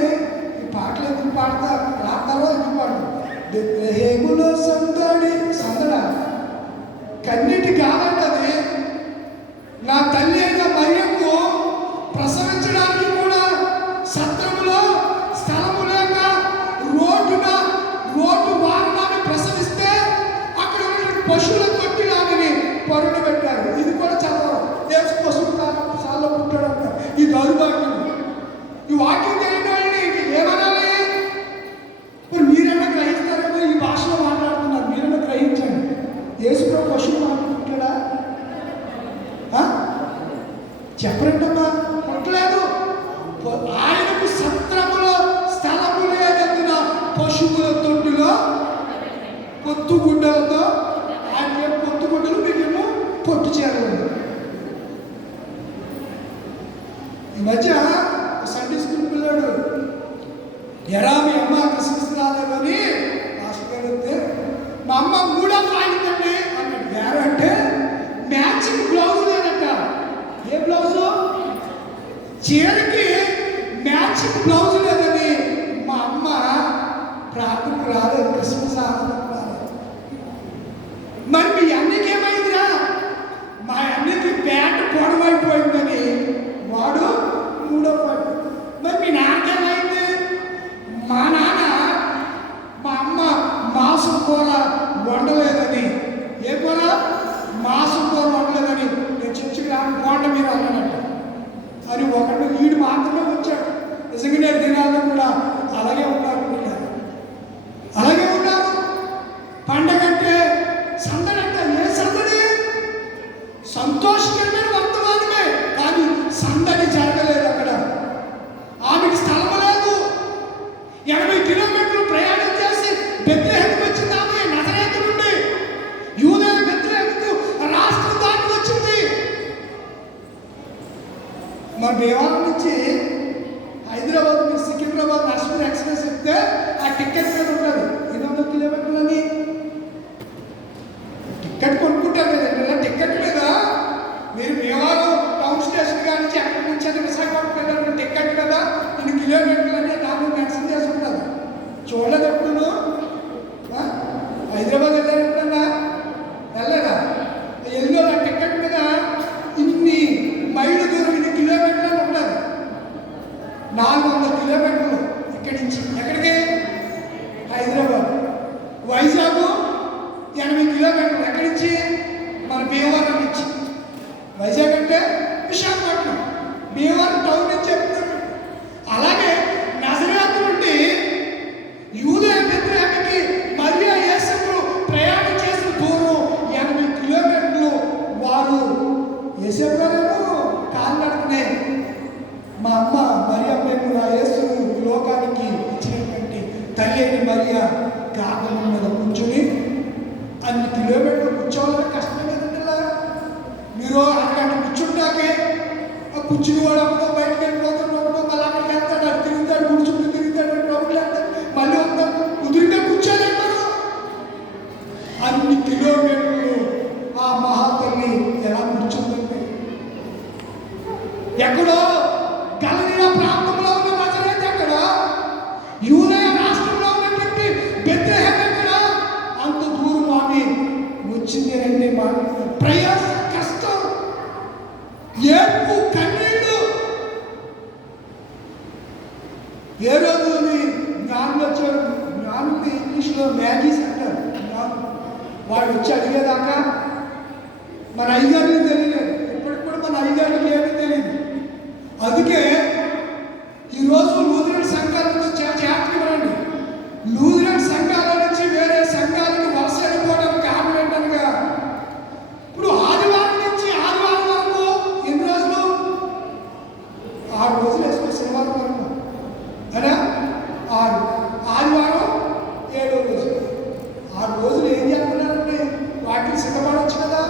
ఈ పాటలు ఎందుకు పాడతారో ఎందుకు పాడతారు? బెత్లెహేములో సందడ కన్నిటి కాదంటది. నా తల్లి అయిన మరియకు ప్రసవించడానికి కూడా సత్రములో స్థలము లేక రోడ్డు వాహనాన్ని ప్రసవిస్తే అక్కడ ఉన్న పశువుల కొట్టినామని పరుడు పెట్టారు. ఇది కూడా చదవరు. యేసు పశువు సార్లో పుట్టాడంట. ఈ దౌర్భాగ్యం, ఈ వాక్యం తెలియని ఏమనాలి? ఇప్పుడు మీరైనా గ్రహిస్తారేమో, ఈ భాషలో మాట్లాడుతున్నారు, మీరైనా గ్రహించండి. యేసులో పశువు మాట్లాడుకుంటాడా? చెప్పరంటమ్మా, పుట్టలేదు. ఆయనకు సత్రములో స్థలము లేనందున పశువుల తొట్టులో పొత్తుగుడ్డలతో, ఆయన పొత్తుగుడ్డలు మీకేమో పొట్టు చేరలేదు. ఈ మధ్య సండే స్కూల్ పిల్లాడు, ఎరా మీ అమ్మ క్రిస్మస్ రాలేదని మాస్టర్ గారు వస్తే, మా అమ్మ మూడో కాయిందండి అన్నాడు. ఎరా అంటే మ్యాచింగ్ బ్లౌజ్ లేదట. ఏ బ్లౌజు? చీరకి మ్యాచింగ్ బ్లౌజ్ లేదని మా అమ్మ ప్రార్థనకు రాలేదు, క్రిస్మస్ ఆరాధనకు రాలేదు. మరి మీ అన్నకి ఏమైందిరా? మా అన్నకి ప్యాంట్ పొడవైపోయిందని వాడు మూడో పాయింట్. మరి మీ నాన్నకేమైంది? మా నాన్న మా అమ్మ మాంసం కూర వండలేదని, ఏ కూర? మాంసం కూర వండలేదని నేను చర్చికి రాను కోండ మీరు అన్నానంట అని ఒకటి వీడు మాత్రమే వచ్చాడు. నిజంగా నేను దినాల్లో కూడా అలాగే ఉన్నారు, అలాగే ఉన్నారు. పండగ అంటే సందడి అంటే ఏ సందడి? సంతోషకరమైన వర్తమానమే, కానీ సందడి జరగలేదు అక్కడ. ఆమెకి స్థలం లేదు. 80 కిలోమీటర్లు ప్రయాణం చేసి బెత్లెహేముకు వచ్చింది. ఆమె నజరేతు నుండి యూదయ బెత్లెహేముకు రాష్ట్రం దాటి వచ్చింది. మరి భీమవరం నుంచి హైదరాబాద్ మీరు సికింద్రాబాద్ నర్సింగ్ ఎక్స్ప్రెస్ ఎక్కితే ఆ టికెట్ మీద ఉంటుంది 800 కిలోమీటర్లని. టికెట్ కొనుక్కుంటారు కదండి. టికెట్ మీద మీరు భీమవరం టౌన్ స్టేషన్ కానీ ఎక్కడి నుంచి అయితే విశాఖపట్నం వెళ్ళారు, టికెట్ మీద 2 కిలోమీటర్లని దాన్ని మెన్షన్ చేసి ఉంటుంది. చూడలేదు ఎప్పుడు? హైదరాబాద్ వెళ్ళారు ఎప్పుడన్నా? వెళ్ళలేదా? ఎల్లో ఆ టికెట్ మీద ఇన్ని మైళ్ళు దూరం, 2 కిలోమీటర్లు ఉంటుంది. 400 కిలోమీటర్లు ఇక్కడి నుంచి ఎక్కడికి? హైదరాబాద్. వైజాగ్ 80 కిలోమీటర్లు ఎక్కడి నుంచి? మన భీమవరం నుంచి. వైజాగ్ అంటే విశాఖపట్నం, భీమవరం టౌన్ నుంచి చెప్తారు. అలాగే నజరేతు నుండి యూదయ బెత్లెహేముకి మరియా యేసు ప్రయాణం చేసిన దూరం 80 కిలోమీటర్లు. వారు యేసేపుగారేమో కాలినడకనే. మా అమ్మ మరియమ్మ నా యేసును ఈ లోకానికి ఇచ్చినటువంటి తల్లి అయిన మరియా గార్డెన్ మీద కూర్చొని అన్ని కిలోమీటర్లు కూర్చోవాలని కష్టం కదండి. మీరు అరగంట కూర్చుంటాకే ఆ కూర్చుని వాడు అప్పుడు బయటకు వెళ్ళిపోతున్నప్పుడు మళ్ళీ అక్కడికి వెళ్తాడు, అటు తిరుగుతాడు, గుడి చుట్టూ తిరుగుతాడు, రౌండ్లు వెళ్తాడు, మళ్ళీ వస్తాడు. కుదిరితే కూర్చోలేకపోయారు. అన్ని కిలోమీటర్లు ఆ మహాతల్లి ఎలా కూర్చుందంటే, ఎక్కడో గలిలయ ప్రాంతంలో ఉన్న నజరేతు ఎక్కడ, యూదయ రాష్ట్రంలో ఉన్నటువంటి బెత్లెహేము ఎక్కడ, అంత దూరం ఆమె వచ్చింది అంటే ప్రయాస, కష్టం, ఏడ్పు, కన్నీళ్ళు. ఏ రోజు జ్ఞానులు వచ్చారు. జ్ఞానుల్ని ఇంగ్లీష్లో మ్యాగీస్ అంటారు. వాడు వచ్చి అడిగేదాకా మన అయ్యగారికి తెలియలేదు. ఇప్పటికి కూడా మన అయ్యగారికి ఏమీ తెలియదు. అందుకే ఈరోజు లూథరన్ సంఘాల నుంచి చేతకి ఇవ్వండి. లూథరన్ సంఘాల నుంచి వేరే సంఘాలకు వలస వెళ్ళిపోవడానికి కారణం ఏంటనగా, ఇప్పుడు ఆదివారం నుంచి ఆదివారం వరకు ఎన్ని రోజులు? 6 రోజులు వేసుకుని శనివారం వరకు అనా 6, ఆదివారం 7వ రోజు. 6 రోజులు ఏం చేస్తున్నారంటే వాటిని సిద్ధపడవచ్చు కదా,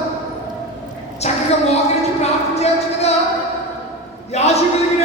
చక్కగా మోకరించి ప్రార్థన చేయొచ్చు కదా, యాజకులకి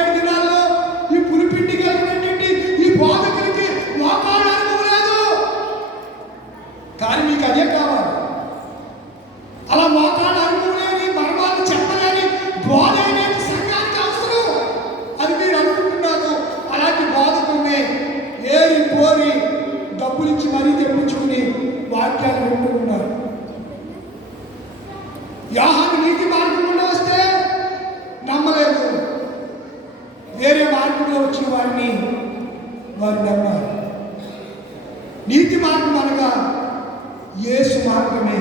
వారు నమ్మాలి. నీతి మార్గం అనగా యేసు మార్గమే.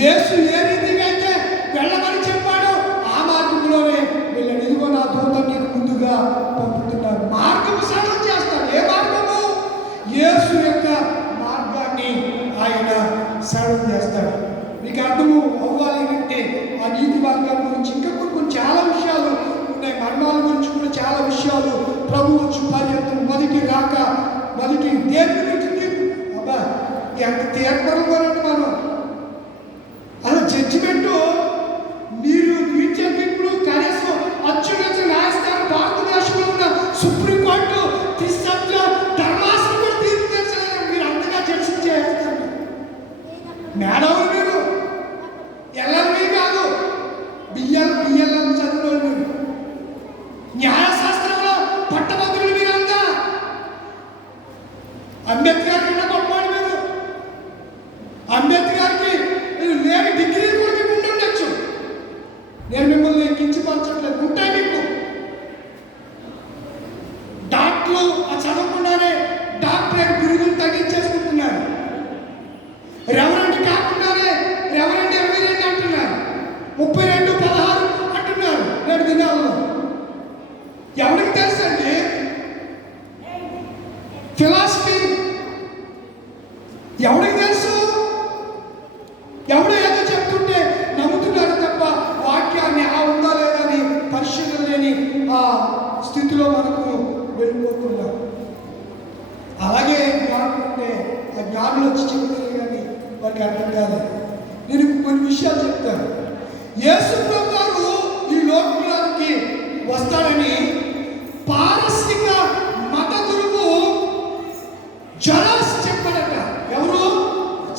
యేసు ఏ రీతిగా అయితే వెళ్ళమని చెప్పాడో ఆ మార్గంలోనే వీళ్ళని ఇదిగో నా దూత నీకు ముందుగా పంపుతున్నాడు. మార్గము సరళం చేస్తాడు. ఏ మార్గము? యేసు యొక్క మార్గాన్ని ఆయన సరళం చేస్తాడు. మీకు అర్థము అవ్వాలి అంటే ఆ నీతి మార్గాల గురించి ఇంకా కొన్ని చాలా విషయాలు ఉన్నాయి. మర్మాల గురించి కూడా చాలా విషయాలు ప్రభు వచ్చి పర్యంతం మొదటి రాక మొదటి దేవుని గురించి అబ్బా ఎంత తీర్పరంగానండి మనం అలా జడ్జిమెంటు మీరు తీర్చే తీర్పులు కనీసం అత్యున్నత న్యాయస్థానం భారతదేశంలో ఉన్న సుప్రీంకోర్టు త్రిసభ్య ధర్మాసనం కూడా తీర్పు తీర్చలేదు. మీరు అంతగా జడ్జి చేస్తారు. మేధావులు మీరు ఎల్ఎల్బి కాదు, బిఎల్ఎం చదివిన మీరు న్యాయశాస్త్రంలో పట్టభద్రులు మీరంతా. అంబేద్కర్ కన్నా గొప్పవాడు మీరు. అంబేద్కర్కి లేని డిగ్రీ కూడా మీకు ఉండుండొచ్చు. నేను మిమ్మల్ని కించపరచట్లేదు, ఉంటాయి మీకు. డాక్టర్లు ఆ చదవకుండానే డాక్టరేట్ బిరుదులు తగ్గించేసుకుంటున్నారు. రెవరెంట్ కాకుండానే రెవరెంట్ 22 అంటున్నారు, 32, 16 అంటున్నారు నేడు దినాల్లో. ఎవరికి తెలుసండి ఫిలాసఫీ? ఎవరికి తెలుసు? ఎవడో ఏదో చెప్తుంటే నమ్ముతున్నారు తప్ప వాక్యాన్ని ఆ ఉందా లేదా అని పరిశీలన లేని ఆ స్థితిలో మనకు వెళ్ళిపోతున్నాం. అలాగే జ్ఞానం ఉంటే ఆ జ్ఞానులు వచ్చి చెప్తారు కానీ వారికి అర్థం కాదు. నేను కొన్ని విషయాలు చెప్తాను. యేసు ప్రభు గారు ఈ లోకానికి వస్తాడని పారసిక మత గురువు జరాస్ చెప్పాడట. ఎవరు?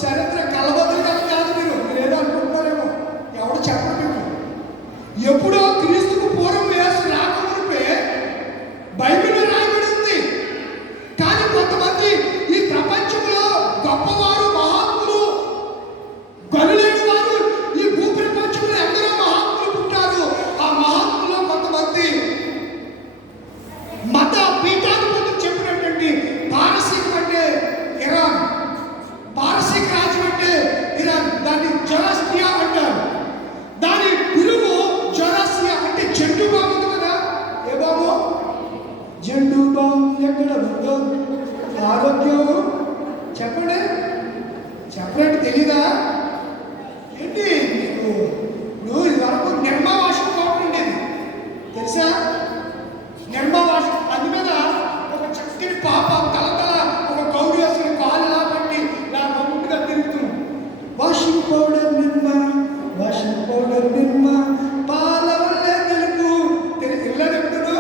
చరిత్ర కలబదులు కాదు. మీరేదో అనుకుంటారేమో. ఎవడు చెప్పడం మీకు. ఎప్పుడో క్రీస్తుకు పూర్వం యేసు రాకమునిపే బైబిల్లో రాయబడి ఉంది. కానీ కొంతమంది ఈ ప్రపంచంలో గొప్పవారు, మహాత్ములు, గనులైన వారు ఈ భూప్రపంచంలో ఎందరో మహాత్ములు పుట్టారు. ఆ మహాత్ములో కొంతమంది మత పీఠాధిపతులు చెప్పినటువంటి పారసీకం అంటే ఇరాన్, పారసీక రాజ్యం అంటే ఇరాన్, దాన్ని జొరాస్ట్రియా అంటారు. దాని గురువు జొరాస్ట్రియా అంటే జెండు బాంబు ఉంది కదా. ఏ బాబు? జెండు బాంబు ఎక్కడ ఉందో ఆరోగ్యం చెప్పండి. చెప్పండి, తెలీదా ఏంటి మీకు? నువ్వు ఇదివరకు నిర్మావాసం కోపం ఉండేది తెలుసా? నిర్మావాసం అది మీద ఒక చక్కని పాప తలతల ఒక గౌరీ వేసుకుని కాలు ఎలా పట్టి నా రౌండ్గా తిరుగుతున్నాం. వాషింగ్ పౌడర్ నిర్మా, వాషింగ్ పౌడర్ నిర్మా, పాల వల్లే తెలుపు ఇలా చెప్తాను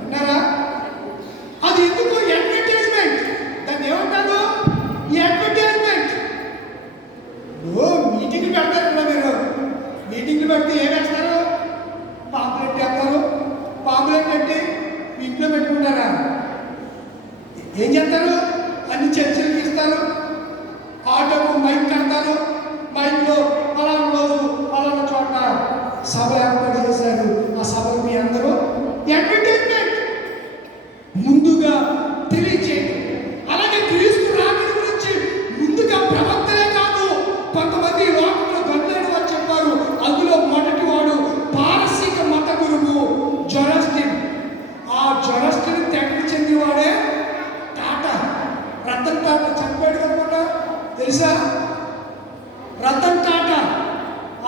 విన్నారా? అది ఎందుకు? అడ్వర్టైజ్మెంట్. దాన్ని ఏమంటారు? ఈ అడ్వర్టైజ్మెంట్. మీటింగ్లు పెడతారు కదా మీరు. మీటింగ్లు పెడితే ఏం వేస్తారు? పాంప్లెట్ వేస్తారు. పాంప్లెట్ అంటే మీ ఇంట్లో పెట్టుకుంటారా? ఏం చేస్తారు? అన్ని చర్చలకు ఇస్తారు. ఆటోకు మైక్ కడతారు. మైక్లో పలానా రోజు పలానా చోట సభ ఏర్పాటు చేశారు. ఆ సభకు మీ అందరూ అడ్వర్టైజ్మెంట్ ముందుగా తెలియచేయండి. అలాగే క్రీస్తు రాకడ గురించి ముందుగా ప్రవక్తలే కాదు కొంతమంది లోకంలో గనులైన వారు చెప్పారు. అందులో మొదటి వాడు పారసీక మత గురువు జొరాస్ట్రియన్. ఆ జొరాస్ట్రియన్ తెగకు చెందినవాడే టాటా, రతన్ టాటా. చెప్పాడు కదా తెలుసా? రతన్ టాటా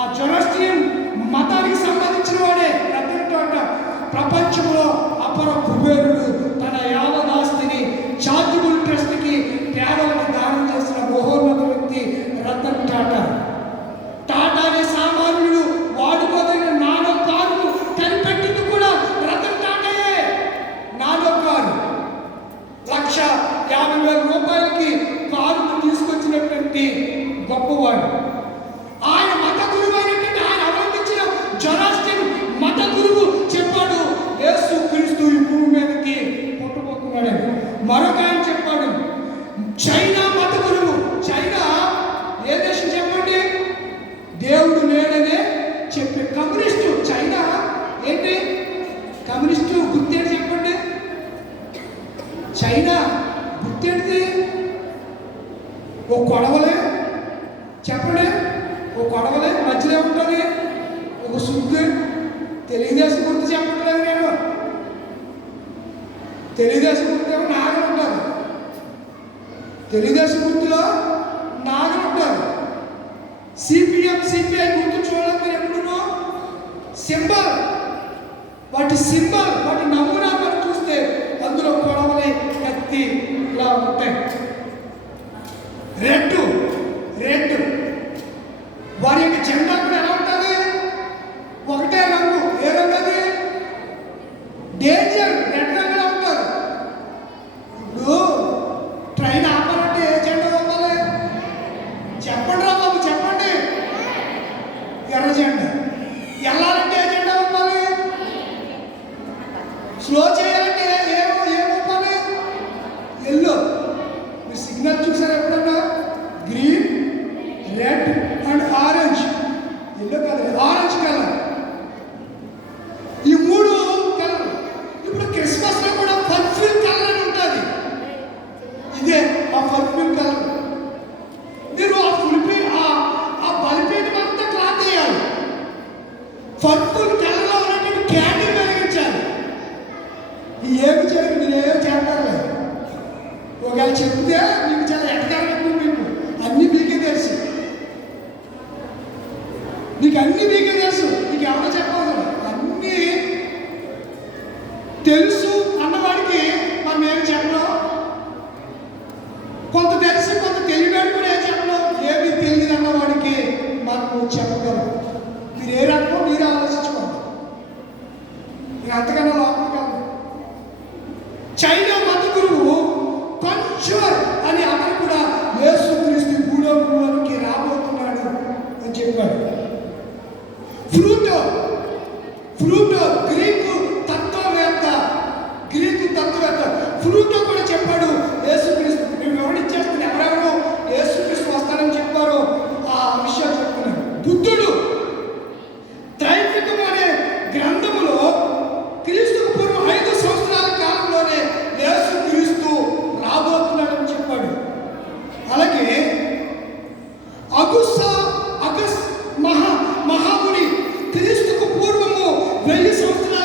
ఆ జొరాస్ట్రియన్ మతానికి సంబంధించిన వాడే రతన్ టాటా. ప్రపంచంలో అపర కుబేరుడు. తన యావదాస్తిని చారిటబుల్ ట్రస్ట్కి పేదలకు దానం చేసిన మహోన్నత వ్యక్తి రతన్ టాటా. టాటా అనే సామాన్యుడు వాడుకోదగిన నానో కారు కనిపెట్టింది కూడా రతన్ టాటాయే. నానో కారు ₹1,50,000 కారును తీసుకొచ్చినటువంటి గొప్పవాడు. ఆయన మత గురువు అయినటువంటి ఆయన అవలంబించిన జొరాస్ట్రియన్ మత గురువు చెప్పాడు యేసు క్రీస్తు ఈ భూమి మీదకి పుట్టబోతున్నాడని. మరొక ఆయన చెప్పాడు చైనా మత గురువు. చైనా ఏ దేశం చెప్పండి? దేవుడు లేడనే చెప్పే కమ్యూనిస్టు. చైనా ఏంటి? కమ్యూనిస్టు గుర్తేంటి చెప్పండి? కొడవలే చెప్పండి, ఓ కొడవలే మధ్యలో ఉంటుంది ఒక సుద్దు. తెలుగుదేశం గుర్తు చెప్పట్లేదు నేను. తెలుగుదేశం గుర్తేమో నాగలు ఉంటారు. తెలుగుదేశం గుర్తులో నాగలు ఉంటారు. సిపిఎం సిపిఐ గుర్తు చూడాలి మీరు ఎప్పుడునో. సింబల్, వాటి సింబల్, వాటి నమూనా మనం చూస్తే అందులో కొడవలే కత్తి ఇలా ఉంటాయి. రెడ్ రెడ్ వారి యొక్క జెండా కూడా ఎలా ఉంటుంది? ఒకటే రంగు. ఏ రంగు అది? డేంజర్. రెడ్ రంగులో ఉంటారు. ఇప్పుడు ట్రైన్ ఆపాలంటే ఏ జెండా అవ్వాలి? చెప్పండి రా బాబు, చెప్పండి. ఎర్ర జెండా. వెళ్ళాలంటే ఏ జెండా అవ్వాలి? స్లో చేయాలంటే ఏమవ్వాలి? ఎల్లో. మీరు సిగ్నల్ చూసారు ఎప్పుడన్నా? Green, red and orange. Yellow colour, orange colour, ఈ మూడు కలర్. ఇప్పుడు క్రిస్మస్ లో కూడా పర్ఫ్యూమ్ కలర్ అని ఉంటుంది. ఇదే ఆ పర్ఫ్యూమ్ కలర్. మీరు ఆ ఫుల్పి ఆ బలిపీఠం అంతా క్లాత్ వేయాలి. పర్ఫ్యూమ్ కలర్ లో ఉన్నటువంటి క్యాండిల్ వెలిగించాలి. ఏమి చేయరు, మీరు ఏమో చేస్తారు. ఒకవేళ చెప్తే మీకు చాలా ఎటకారం. మీకు అన్ని మీకే తెలుసు, మీకు అన్ని మీకే తెలుసు. మీకు ఎవరో చెప్పాలి. అన్నీ తెలుసు అన్నవాడికి మనం ఏమి చెప్పడం. కొంత తెలిసి కొంత తెలియని కూడా ఏం చెప్పడం. ఏమి తెలియదు అన్నవాడికి మనం చెప్పగలం. మీరు ఏ రకమో మీరు ఆలోచించుకోండి. మీరు అంతకన్నా లోపలికి కాదు. చైనా మత గురువు కన్షూర్ అని అతను కూడా యేసుక్రీస్తు భూలోకంలోనికి రాబోతున్నాడు అని చెప్పాడు. ఫ్రూటో గ్రీకు తత్వవేత్త ఫ్రూటో కూడా చెప్పాడు యేసుక్రీస్తు. మేము వివరించేస్తున్న ఎవరెవరో యేసుక్రీస్తు వస్తాడని చెప్పారో ఆ విషయాలు చెప్తున్నాడు. బుద్ధుడు త్రైపికం అనే గ్రంథములో క్రీస్తుకు పూర్వం 5 సంవత్సరాల కాలంలోనే యేసుక్రీస్తు రాబోతున్నాడని చెప్పాడు. అలాగే అగస్ మహాముని క్రీస్తుకు పూర్వము 1000 సంవత్సరాల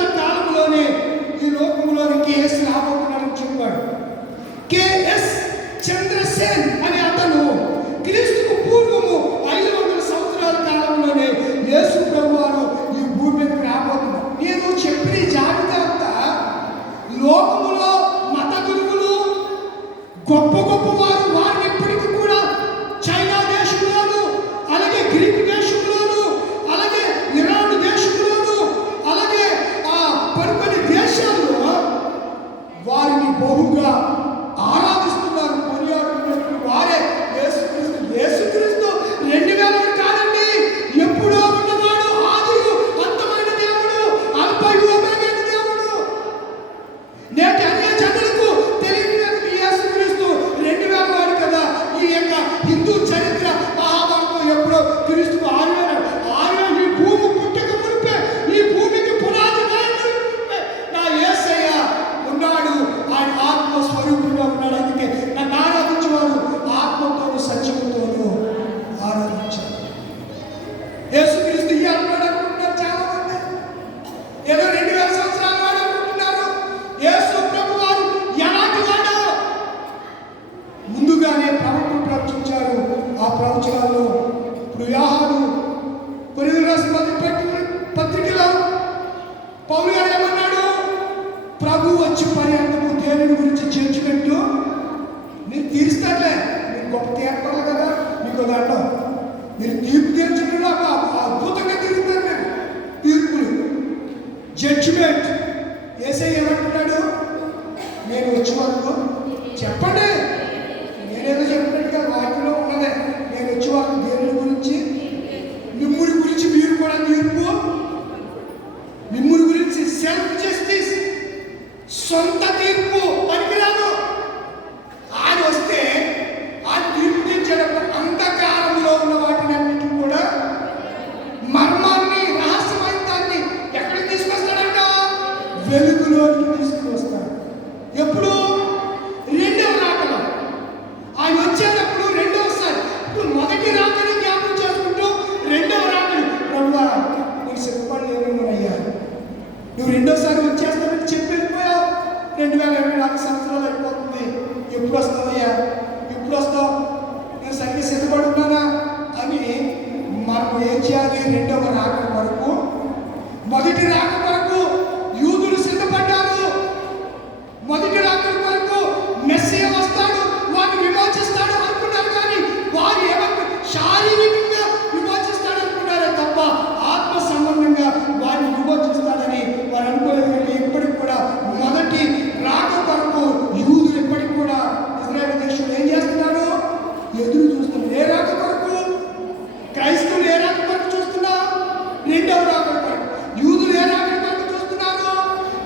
రెండవ రాకడ కొరకు. యూదులు ఏ రాకడ కొరకు చూస్తున్నారు?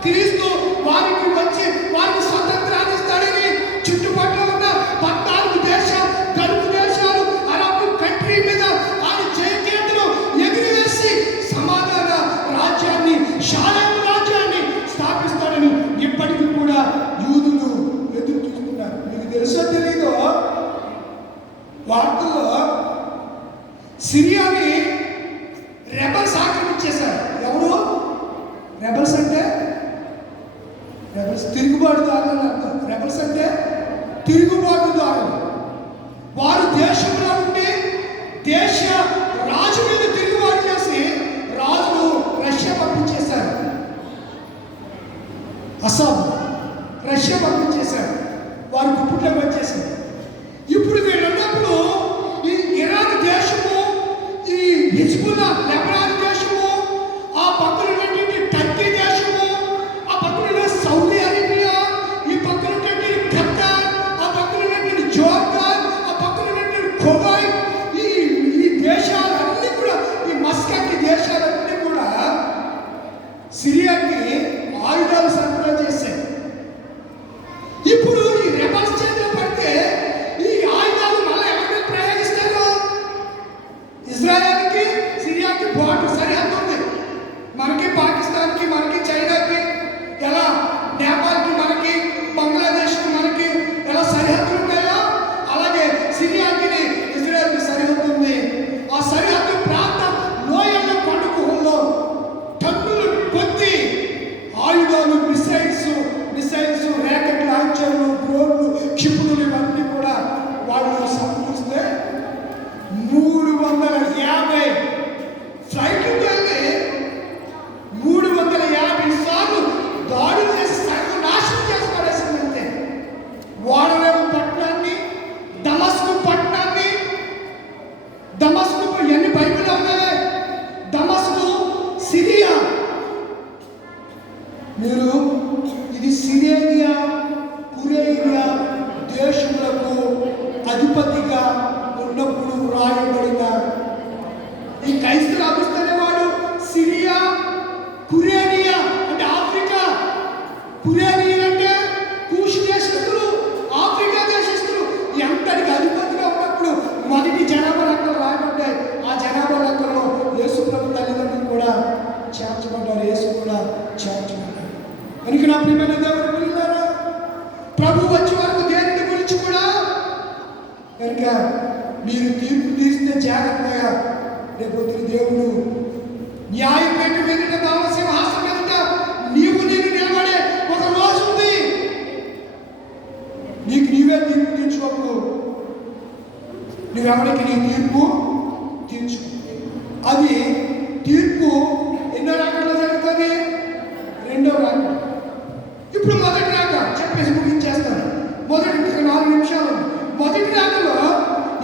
క్రీస్తు వారికి వచ్చి వారికి స్వతంత్రాన్ని ఇస్తాడని చుట్టుపక్కల ఉన్న 14 దేశాలు, గల్ఫ్ దేశాలు, అరబ్ కంట్రీ మీద ఆయన చేతులు ఎగిరివేసి సమాధాన రాజ్యాన్ని, షాలేం రాజ్యాన్ని స్థాపిస్తాడని ఇప్పటికీ కూడా యూదులు ఎదురు చూస్తున్నారు. మీకు తెలుసో తెలీదో, వార్తల్లో సిరియాని రెబల్స్ ఆక్రమించేశారు. ఎవరు రెబల్స్ అంటే? రెబల్స్ తిరుగుబాటుదారులు అర్థం. రెబల్స్ అంటే తిరుగుబాటుదారులు. వారు దేశంలో ఉండి దేశ రాజు మీద తిరుగుబాటు చేసి రాజును రష్యా పంపించేశారు. అసాబ్ రష్యా పంపించేశారు. వారు గుప్పుట్లోకి వచ్చేసింది. ఇప్పుడు వీళ్ళన్నప్పుడు ఈ ఇరాన్ దేశము, ఈ హిజ్బుల్లా లెబనాన్ దేశము, ఆ పక్కన ఉన్నటువంటి టర్కీ దేశము, ఆ పక్కన ఉన్న సౌదీ అరేబియా, ఈ పక్కన ఉన్నటువంటి ఖతార్, ఆ పక్కన ఉన్నటువంటి జోర్డాన్, ఆ పక్కన ఉన్నటువంటి కువైట్, ఈ దేశాలన్నీ కూడా, ఈ మస్కట్ దేశాలన్నీ కూడా సిరియాకి ఆయుధాలు సరఫరా చేశాయి. ఇప్పుడు ఈ రెబల్స్ చేతిలో పడితే ఈ ఆయుధాలు మళ్ళీ ఎవరి మీద ప్రయోగిస్తారు? ఇజ్రాయెల్కి సిరియాకి బార్డర్ సరిహద్దు ఉంది. మనకి పాకిస్తాన్కి, మనకి చైనాకి ఎలా, నేపాల్కి మనకి, బంగ్లాదేశ్కి మనకి ఎలా సరిహద్దులు ఉన్నాయో అలాగే సిరియాకి ఇజ్రాయెల్కి సరిహద్దు ఉంది. ఆ సరిహద్దు ప్రాంతం లోయల్లో, కొండ గుహల్లో టన్నులు కొద్ది ఆయుధాలు, మిసైల్స్, ర్యాకెట్ లాంచర్లు, డ్రోన్లు, క్షిపణులు ఇవన్నీ కూడా వాళ్ళు సమకూరిస్తే 350 ఫ్లైట్లు వెళ్ళి 350 సార్లు దాడులు చేసి సగం నాశనం చేసి పడేసిందంటే. వాడరేము పట్టణాన్ని, దమస్కు పట్టణాన్ని, దమస్కు ఎన్ని బైబిల్ ఉన్నాయి? దమస్కు సిరియా. మీరు ఇది సిరేనియా, కురేనియా దేశములకు అధిపతిగా ఉన్నప్పుడు రాయబడిన ఈ క్రైస్తవ అభిస్తనే వాడు సిరియా, కురేనియా అంటే ఆఫ్రికా, కురేనియా అంటే కూష్ దేశస్తులు, ఆఫ్రికా దేశస్తులు ఎంతటికి అధిపతిగా ఉన్నప్పుడు మొదటి జనాభా లెక్కలు రాయబడ్డాయి. ఆ జనాభా లెక్కల్లో యేసు ప్రభు తల్లిదండ్రులు కూడా చేర్చబడ్డారు. యేసు కూడా చేర్చబడ్డారు. కనుక నా ప్రియమైన దేవుని పిల్లలారా, ప్రభు వచ్చే వరకు దేనిని గురించి కూడా కనుక మీరు తీర్పు తీస్తే జాగ్రత్తగా రేపొద్దున దేవుడు న్యాయపీఠం ఎదుట, దావ సింహాసనం ఎదుట నేను నిలబడే ఒక రోజు ఉంది. నీకు నీవే తీర్పు తీర్చుకోకు. నువ్వెవరికి నీ తీర్పు తీర్చుకో. అది తీర్పు ఎన్నో రకాల్లో జరుగుతుంది? రెండో రాక. ఇప్పుడు మొదటి రాక చెప్పేసి ముగించేస్తాను. మొదటి 4 నిమిషాలు. మొదటి రాకలో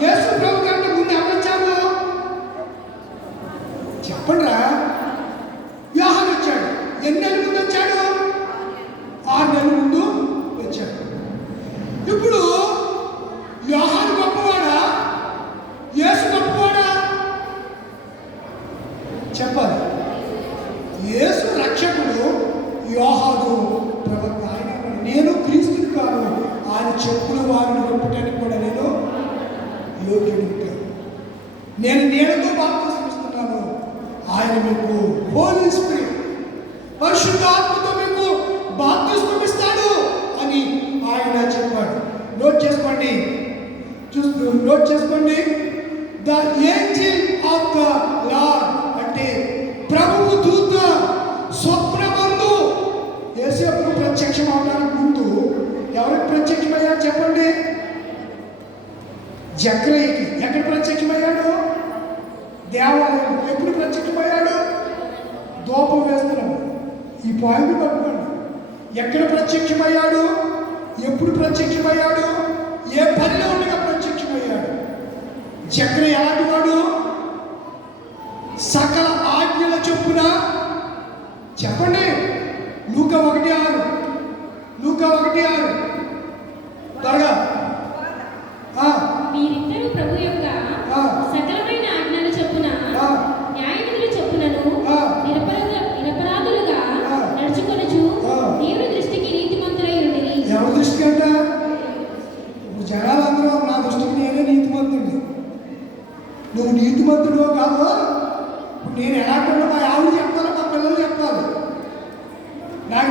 యేసు ప్రభు కంటే ముందు ఎవరు వచ్చారు చెప్పండిరా? యోహాను వచ్చాడు. ఎన్ని నెలల ముందు వచ్చాడు? 6 నెలల ముందు వచ్చాడు. ఇప్పుడు యోహాను గొప్పవాడా, యేసు గొప్పవాడా? చెప్పాలి. యేసు రక్షకుడు, యోహాను ప్రవక్త. ఆయన నేను క్రీస్తుని కాను, ఆయన చెప్పులు వారిని విప్పటానికి కూడా నేను యోగ్యుడు కాను. నేను నీడతో బాప్తిసం ఇస్తున్నాను, ఆయన మీకు హోలీ స్పిరిట్, పరిశుద్ధాత్మతో మీకు బాప్తిసం ఇస్తాడు అని ఆయన చెప్పాడు. నోట్ చేసుకోండి, నోట్ చేసుకోండి. The angel of the lord అంటే ప్రభువు దూత స్వప్నమందు యేసేపుకు ప్రత్యక్షం అవడానికి ముందు ఎవరికి ప్రత్యక్షమయ్యాడు చెప్పండి? జక్రయ్యకి. ఎక్కడ ప్రత్యక్షమయ్యాడు? దేవాలయం. ఎప్పుడు ప్రత్యక్షమయ్యాడు? దూపం వేస్తున్నాడు. ఈ పాయింట్ పట్టుకోండి. ఎక్కడ ప్రత్యక్షమయ్యాడు? ఎప్పుడు ప్రత్యక్షమయ్యాడు? ఏ పనిలో ఉండగా ప్రత్యక్షమయ్యాడు? జక్రయ్య ఎలాంటి వాడు? సకల ఆజ్ఞల చొప్పున చెప్పండి. లూకా 1:6. లూకా 1:6 త్వరగా. మీరిద్దరూ ప్రభు యొక్క సకలమైన ఆజ్ఞల చొప్పున న్యాయవిధుల చొప్పునను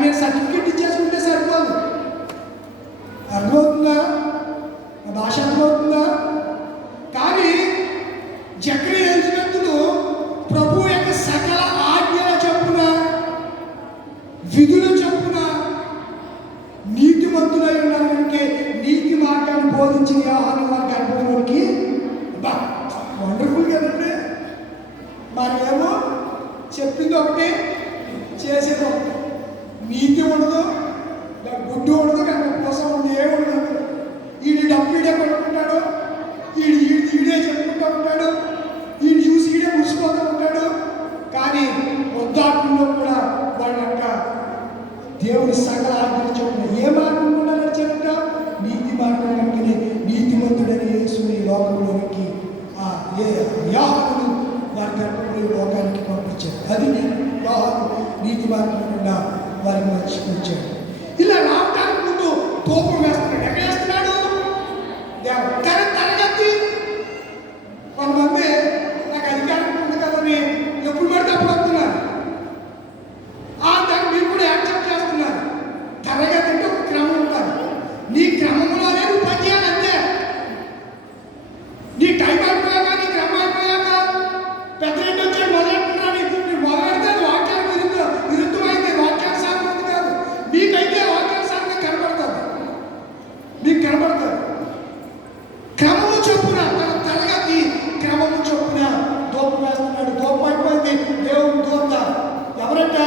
నేను సర్టిఫికెట్ ఇచ్చేసుకుంటే సరిపోదు. అర్థమవుతుందా? ఆ భాష అర్థమవుతుందా? కానీ జకరియా ఎలిజబెతులు ప్రభు యొక్క సకల ఆజ్ఞల చొప్పున, విధుల చొప్పున నీతిమంతులై ఉండడానికి నీతి మార్గాన్ని బోధించిన యోహాను వారి గర్భంలోనికి వండర్ఫుల్ కదండి. మనమేమో చెప్పింది ఒకటి, చేసేది ఒకటి. నీతి ఉండదు, గుడ్డు ఉండదు, కానీ కోసం ఉంది, ఏముండదు అందులో. వీడి డబ్బు వీడే కొట్టుకుంటాడు, ఈడే చెప్పుకుంటూ ఉంటాడు, వీడు చూసి ఈడే మురిసిపోతూ ఉంటాడు. కానీ వృద్ధాత్మలో కూడా వాళ్ళ యొక్క దేవుని సకల ఆజ్ఞలు చొప్పున ఏ మార్గం కూడా నడిచారంట? నీతి మార్గం కనుకనే నీతిమంతుడని యేసుని ఈ లోకంలోనికి యోహాను వారి గర్భంలో ఈ లోకానికి పంపించారు. అది యోహాను నీతి మార్గం గుండా వారిని మర్చిపోయించాడు. ఇలా రావడానికి ముందు కోపం వేస్తున్నాడు. ఎక్కడ వేస్తున్నాడు? తరగతి. కొంతమంది నాకు అధికారం ఉంది కదని ఎప్పుడు పడితే అప్పుడు వస్తున్నారు. దాన్ని మీరు కూడా యాక్సెప్ట్ చేస్తున్నారు. తరగతి అంటే ఒక క్రమం ఉంటుంది. నీ క్రమంలోనే నువ్వు పని చేయాలి అంతే. నీ టైం అయిపోయాక, నీ క్రమం అయిపోయాక పెద్ద రెడ్డి వచ్చాడు మొదలెట్టున్నాను, మీరు మొదలెడితే వాక్యానికి విరుద్ధమైంది, వాక్యానుసారం ఉంది కాదు. మీకైతే వాక్యానుసారంగా కనబడుతుంది, మీకు కనబడుతుంది. క్రమము చొప్పున తన తరగతి క్రమము చొప్పున దూపం వేస్తున్నాడు. దూపం అయిపోయింది. దేవుని దూత ఎవరంట?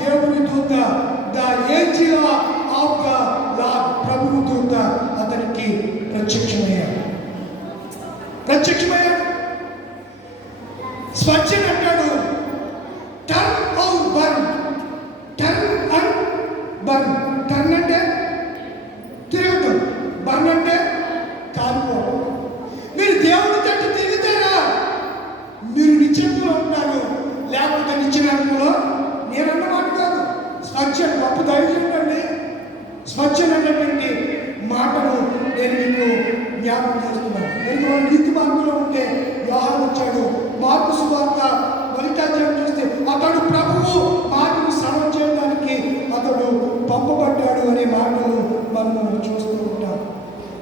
దేవుని దూత, the angel of the lord, ప్రభువు దూత అతనికి ప్రత్యక్షమయ్యాడు. స్వచ్ఛన్ అంటాడు, turn out burn, turn and burn. Turn అంటే తిరుగుతాం, బర్న్ అంటే కాలిపోవడం. మీరు దేవుని తట్టు తిరుగుతారా? మీరు నిత్యంలో ఉంటారు, లేకపోతే నిత్యనరకంలో. నేనన్నమాట కాదు, స్వచ్ఛన్ గొప్ప ధైర్యం అండి. స్వచ్ఛన్ అనేటువంటి మాటను నేను మీకు జ్ఞాపకం చేస్తున్నాను. ఎందుకంటే నీతి మార్గంలో ఉంటే యోహాను వచ్చాడు. మార్కు సువార్త 1వ అధ్యాయం చూస్తే అతడు ప్రభువు మార్గం సరళం చేయడానికి అతడు పంపబడ్డాడు అనే మాటలు మనం చూస్తూ ఉంటాం.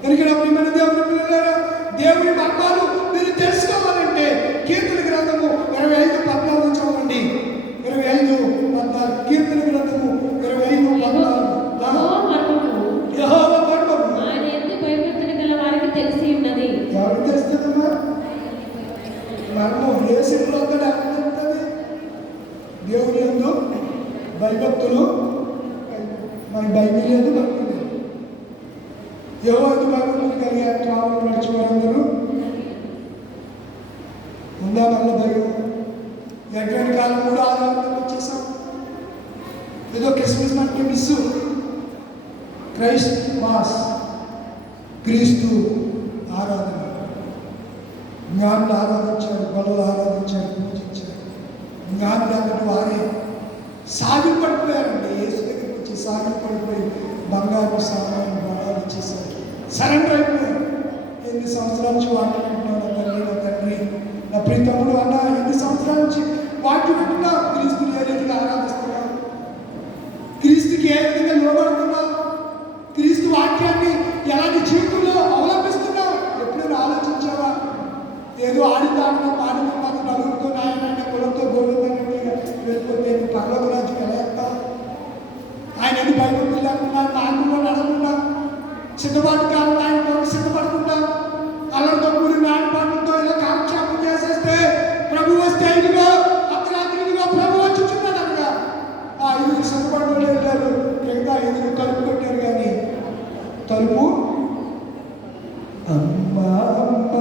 ఎందుకంటే ప్రియమైన దేవుని పిల్లలారా, దేవుని మర్మాలు మీరు తెలుసుకోవాలంటే కీర్తన గ్రంథము 25:14 చదవండి. 25:14 కీర్తన గ్రంథము 25:14. యెహోవా మర్మము ఆయన యందు భయభక్తులు గల వారికి తెలిసి ఉన్నది. ఎవరికి తెలుస్తుందమ్మా? మర్మం ఏ శిలో ఉంటుంది? దేవుని యందు భయభక్తులు. మన బైబిల్ లేదు, భక్తులు లేదు. యెహోవాకు భయభక్తులు కలిగి త్రోవలో నడిచే వారందరూ ఉందా? మళ్ళీ భయం. ఎటువంటి కాలం కూడా ఆధారంగా వచ్చేసాం. ఏదో క్రిస్మస్ అంటే మిస్సు, క్రైస్ట్ మాస్, క్రీస్తు ఆరాధన. జ్ఞానులు ఆరాధించారు, బలులు ఆరాధించారు, పూజించారు. జ్ఞానులు అన్నట్టు వారే సాగిలు పడిపోయారండి. యేసు దగ్గరికి వచ్చి సాగిలు పడిపోయి బంగారు సామాన్లు బలాలు ఇచ్చేసారు, సరెండర్ అయిపోయారు. ఎన్ని సంవత్సరాల నుంచి వాక్యం వింటున్నావు నా తల్లి, నా తండ్రి, నా ప్రియతముడు అన్న, ఎన్ని సంవత్సరాల నుంచి వాక్యం వింటున్నావు? క్రీస్తుని ఏ రీతిగా ఆరాధిస్తున్నావు? క్రీస్తుకి ఏ విధంగా లోబడుతున్నావు? క్రీస్తు వాక్యాన్ని ఎలాంటి జీవితంలో అవలంబిస్తున్నావు? ఎప్పుడైనా ఆలోచించావా? ఏదో ఆడితాడిన పాడిన మాకు నలుగురితో నాయన కులంతో గోవిందన్నట్టుగా వెళ్ళిపోతే పర్లోక రాజుకి ఎలా వెళ్తావు? ఆయన ఎన్ని భయపడుతూ లేకుండా నాకులో నడకుండా సిద్ధపాటు కాలం ఆయన కొరకు సిద్ధపడకుండా అల్లరితో కూడిన ఆడపాటలతో ఇలా కాలక్షేపం చేసేస్తే ప్రభు వస్తే ఇదిగో అర్ధరాత్రి ఇదిగో ప్రభు వచ్చుచున్నాడు అనగా ఆ 5 సిద్ధపడలో వెళ్ళారు. మిగతా 5 తలుపు కొట్టారు. కానీ తలుపు అమ్మ అమ్మ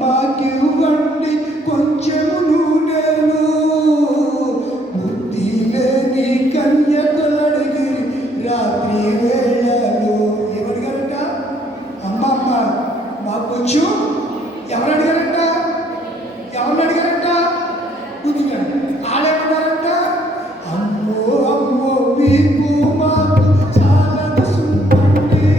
మాకివ్వండి కొంచెము నూనెను, బుద్ధి లేని కన్యకలు అడిగిరి రాత్రి వేళలో. ఏమడిగారంట? అమ్మ అమ్మ మాకు కొంచెం. ఎవరు అడిగారంట? ఎవరిని అడిగారంట? బుద్ధిగా. ఆడేమన్నారంట? అమ్మో అమ్మో మీకు మాకు చాలా సుందండి.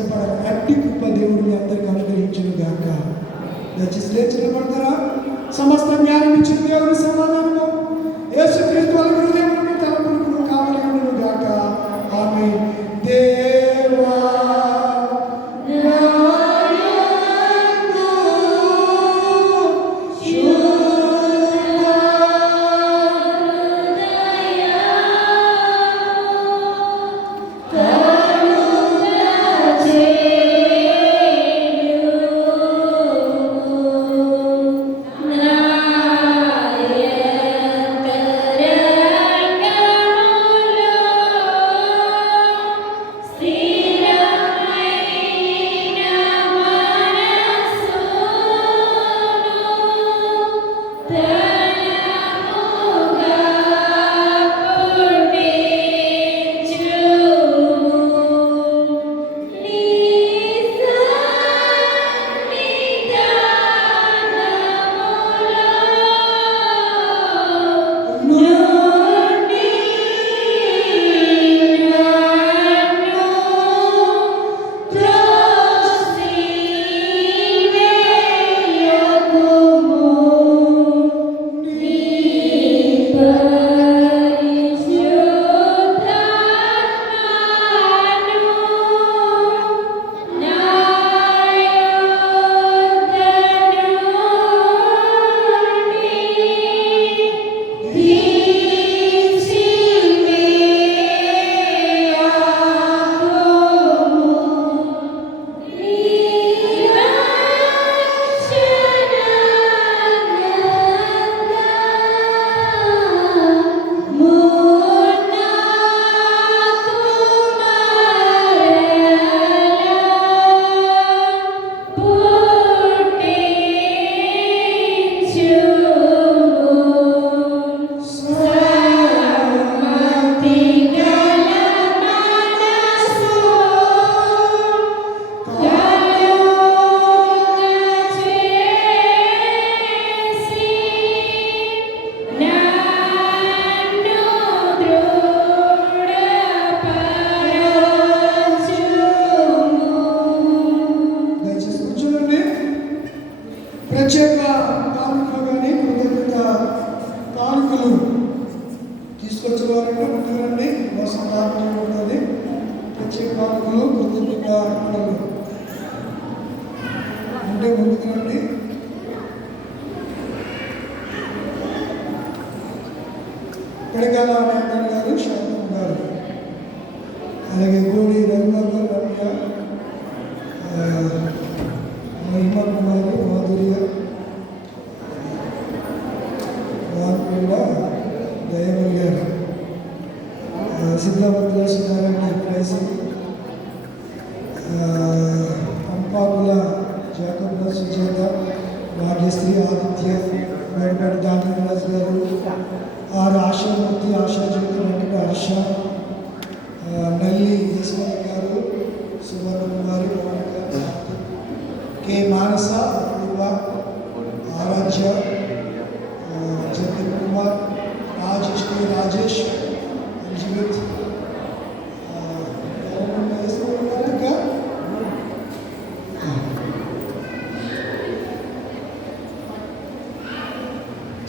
సిద్ధపడాలి. అట్టి కృప దేవుడు మీ అందరికీ అనుగ్రహించును గాక. దయచేసి లేచి నిలబడతారా? సమస్త జ్ఞానం ఇచ్చిన దేవుని సమాధానము యేసుక్రీస్తు వల్ల హృదయమును తలపులను కావలియును గాక. ఆమేన్. దేవా ప్రత్యేక కానుకలు కానీ కృతజ్ఞత కానుకలు తీసుకొచ్చిన వారంటే ముందుగానే కోసం కానుకలు ఉంటుంది. ప్రత్యేక కానుకలు కృతజ్ఞత కానుకలు అంటే ముందుగానే కడగాల నారాయణ గారు, శాంతం గారు, అలాగే గోడి రఘుబాబు, రమ్య, మహిమ కుమారి, మాధుర్య, వార్పిల్ల, దయమల్ గారు, సిద్ధాపతుల సుధారాణి, ప్రైజ్, అంపాకుల జాకబ్, సుజాత, భాగ్యశ్రీ, ఆదిత్య, వేడపేట దానిరాజు గారు, ఆర్ ఆశామూర్తి, ఆశాజ్యోతి, వెంకట హర్ష, నల్లి ఈశ్వర గారు, సువర్ణ కుమారి, కే మానస, అపూర్వ, ఆరాధ్య, జగన్ కుమార్, రాజేష్, కే రాజేష్, అంజలిత్, ఇంకా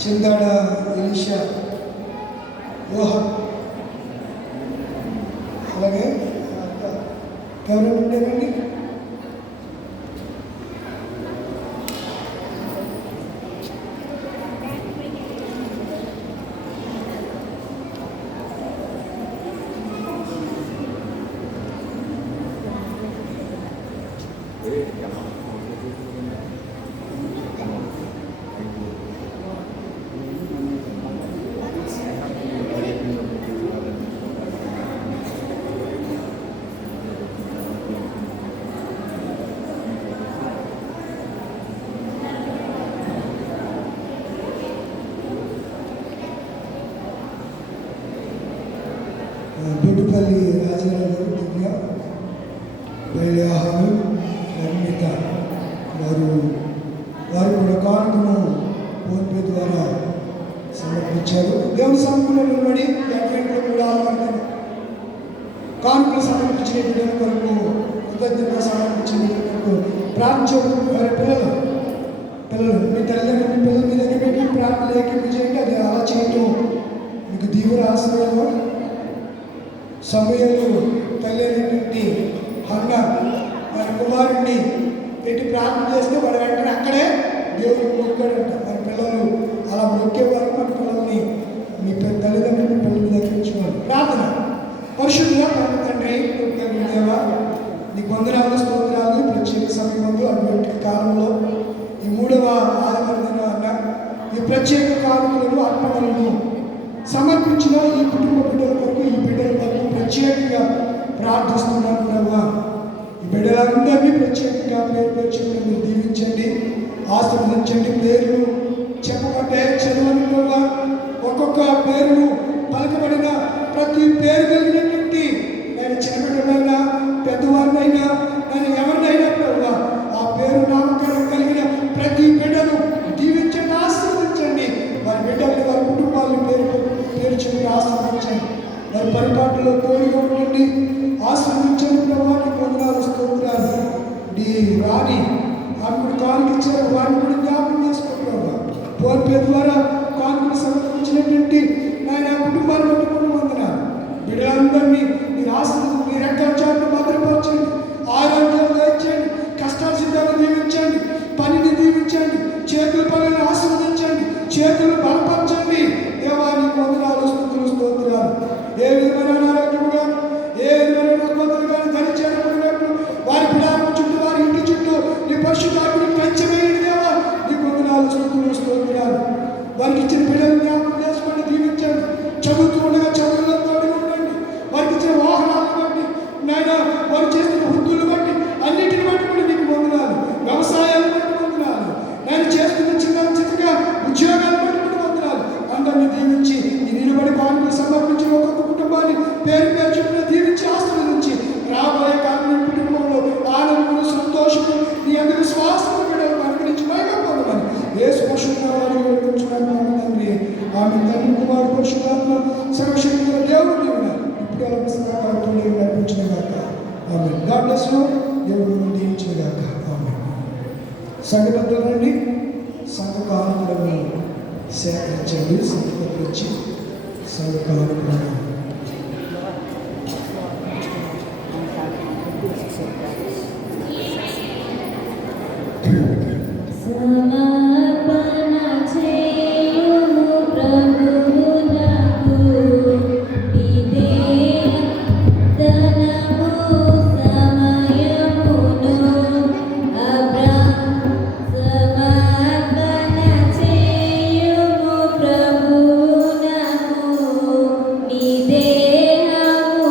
చిందాడ ఎలీషా, రోహన్, అలాగే ఎవరైనా ఉండేవండి. దొడ్డుపల్లి రాజరావు గారు, దివ్య, వైల్యాహాను, నిర్మిత వారు కూడా కానుకను ఫోన్పే ద్వారా సమర్పించారు. దేవుని సముఖంలో నిలబడి కూడా కానుకలు సమర్పించిన బిడ్డల కొరకు కృతజ్ఞత సమర్పించినందుకు ప్రార్థన. పిల్లలు మీ తల్లిదండ్రులు మీ పిల్లల మీ దగ్గర పెట్టి ప్రార్థన లేఖింపు చేయండి. అది అలా చేయటం మీకు దీవుల ఆశ్రయంలో సమయంలో తల్లి అయినటువంటి హన్న మన కుమారుడిని పెట్టి ప్రార్థన చేస్తే వాడు వెంటనే అక్కడే దేవుడు మొక్కాడంట. మన పిల్లలు అలా మొక్కే వరకు మన పిల్లల్ని మీ తల్లిదండ్రులు మీ పిల్లల దగ్గర ఉంచుకోవాలి. ప్రార్థన. పరిశుద్ధుల తండ్రి దేవా, నీకు వందనాలు స్తోత్రాలు. ప్రత్యేక సమయంలో అటువంటి కాలంలో ఈ 3వ ఆదివారం అన్న ఈ ప్రత్యేక కానుకలను అర్పణలను సమర్పించిన ఈ కుటుంబ బిడ్డల కొరకు ఈ బిడ్డల కొరకు ప్రత్యేకంగా ప్రార్థిస్తున్నాను ప్రభా. ఈ బిడ్డలందరినీ ప్రత్యేకంగా పేరు చెప్పి మీరు దీవించండి, ఆశీర్వదించండి. పేర్లు చెప్పబడ్డే చదవని ప్రభా, ఒక్కొక్క పేరును పలకబడిన ప్రతి పేరు కలిగినటువంటి నేను చిన్నబిడ్డలైనా పెద్దవారినైనా నేను ఎవరినైనా ప్రభా ఆ పేరు నామకరణం కలిగిన ప్రతి బిడ్డను దీవించండి, ఆశీర్వదించండి. వారి బిడ్డల్ని వారి కుటుంబాలను పేరు చెప్పి ఆశీర్వదించండి. వారి పరిపాటులో తోడుగా ఉండండి, ఆశీర్వదించండి ప్రభా. నీకు వందనాలు స్తోత్రాలు. నీ రాణి ఆమె కానుక ఇచ్చారు, వారిని కూడా జ్ఞాపకం చేసుకుంటున్నావా. ఫోన్ పే ద్వారా కానుకలు సమర్పించినటువంటి ఆయన కుటుంబాన్ని పెట్టుకుని వందనాలు. బిడ్డలందరినీ మీరు ఆశీర్వదించి మీ రెక్కల చాటును భద్రపరచండి, ఆరోగ్యాలు దయచేయండి, కష్టాల సిద్ధాలను దీవించండి, పనిని దీవించండి, చేతుల పనులను ఆశీర్వదించండి, చేతులు బలపరచండి. దేవానికి వందనాలు స్తుతులు స్తోత్రాలు. ఏ విధమైన అనారోగ్యముగా ఏ విధమైన రుగ్మతలు కానీ ధరించేటప్పుడు వారి పిల్లల చుట్టూ వారి ఇంటి చుట్టూ నీ పరిశుద్ధాత్మని పంచవేయండి దేవా. నీకు వందనాలు స్తుతులు స్తోత్రాలు. వారికి ఇచ్చిన పిల్లలు జ్ఞాపకం చేసుకోండి, దీవించండి. చదువుతూ ఉండగా చదువులో తోడుగా ఉండండి. వారికి ఇచ్చిన వాహనాలను బట్టి నాయన వారు చేస్తున్న వృత్తులను బట్టి అన్నిటిని బట్టి కూడా నీకు వందనాలు. వ్యవసాయాలను బట్టి వందనాలు. నేను చేస్తున్న చిన్నగా ఉద్యోగాలను బట్టి కూడా వందనాలు. అందరినీ దీవించి ఈ నిలబడి కానుకలు సమర్పించిన ఒక్కొక్క కుటుంబాన్ని పేరు పేరు చెప్పిన దీవించి ఆశీర్వదించి రాబోయే కాలంలో కుటుంబంలో ఆనందము సంతోషము నీ అందరి విశ్వాసం బిడ్డలను అనుగ్రహించి మైగా పొందమని యేసు పరిశుద్ధనామములో వేడుకొంచున్నాము తండ్రి. ఆమె తండ్రి కుమారుడు పరిశుద్ధాత్మ సర్వశక్తుల దేవుడు దేవుడు ఇప్పుడు అలా సదాకాలంతో నడిపించిన గాక. ఆమె. God bless you. దేవుడు దీవించిన గాక. ఆమె. సంఘబద్ధులు రండి, సంఘ కానుకలను సేకరించండి. సంఘబద్ధులు వచ్చి సంఘ కానుకలను సమర్పణ చేయుము ప్రభువునకు ఇదే ధనము సమయమును సమర్పణ చేయుము ప్రభువునకు ఇదే ధనము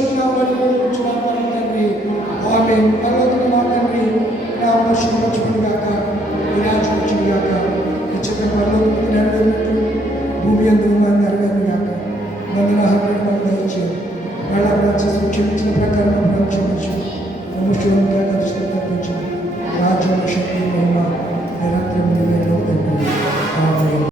పరిశుద్ధనామములో వేడుకొనుచున్నాము పరమ తండ్రి. ఆమేన్. పరలోకమున్న మా తండ్రి, నా పరిశుద్ధపరచుకొనుగాక, నీ రాజ్యం వచ్చునుగాక, నీ చిత్తం పరలోకమున నెరవేరినట్లు భూమి యందు నెరవేరునుగాక. వందన హామీలు మాకు దయచేయండి. వాళ్ళ క్షమించిన ప్రకారం మమ్మల్ని క్షమించు. మనుషులను తప్పించు. రాజ్యం శక్తి మహిమ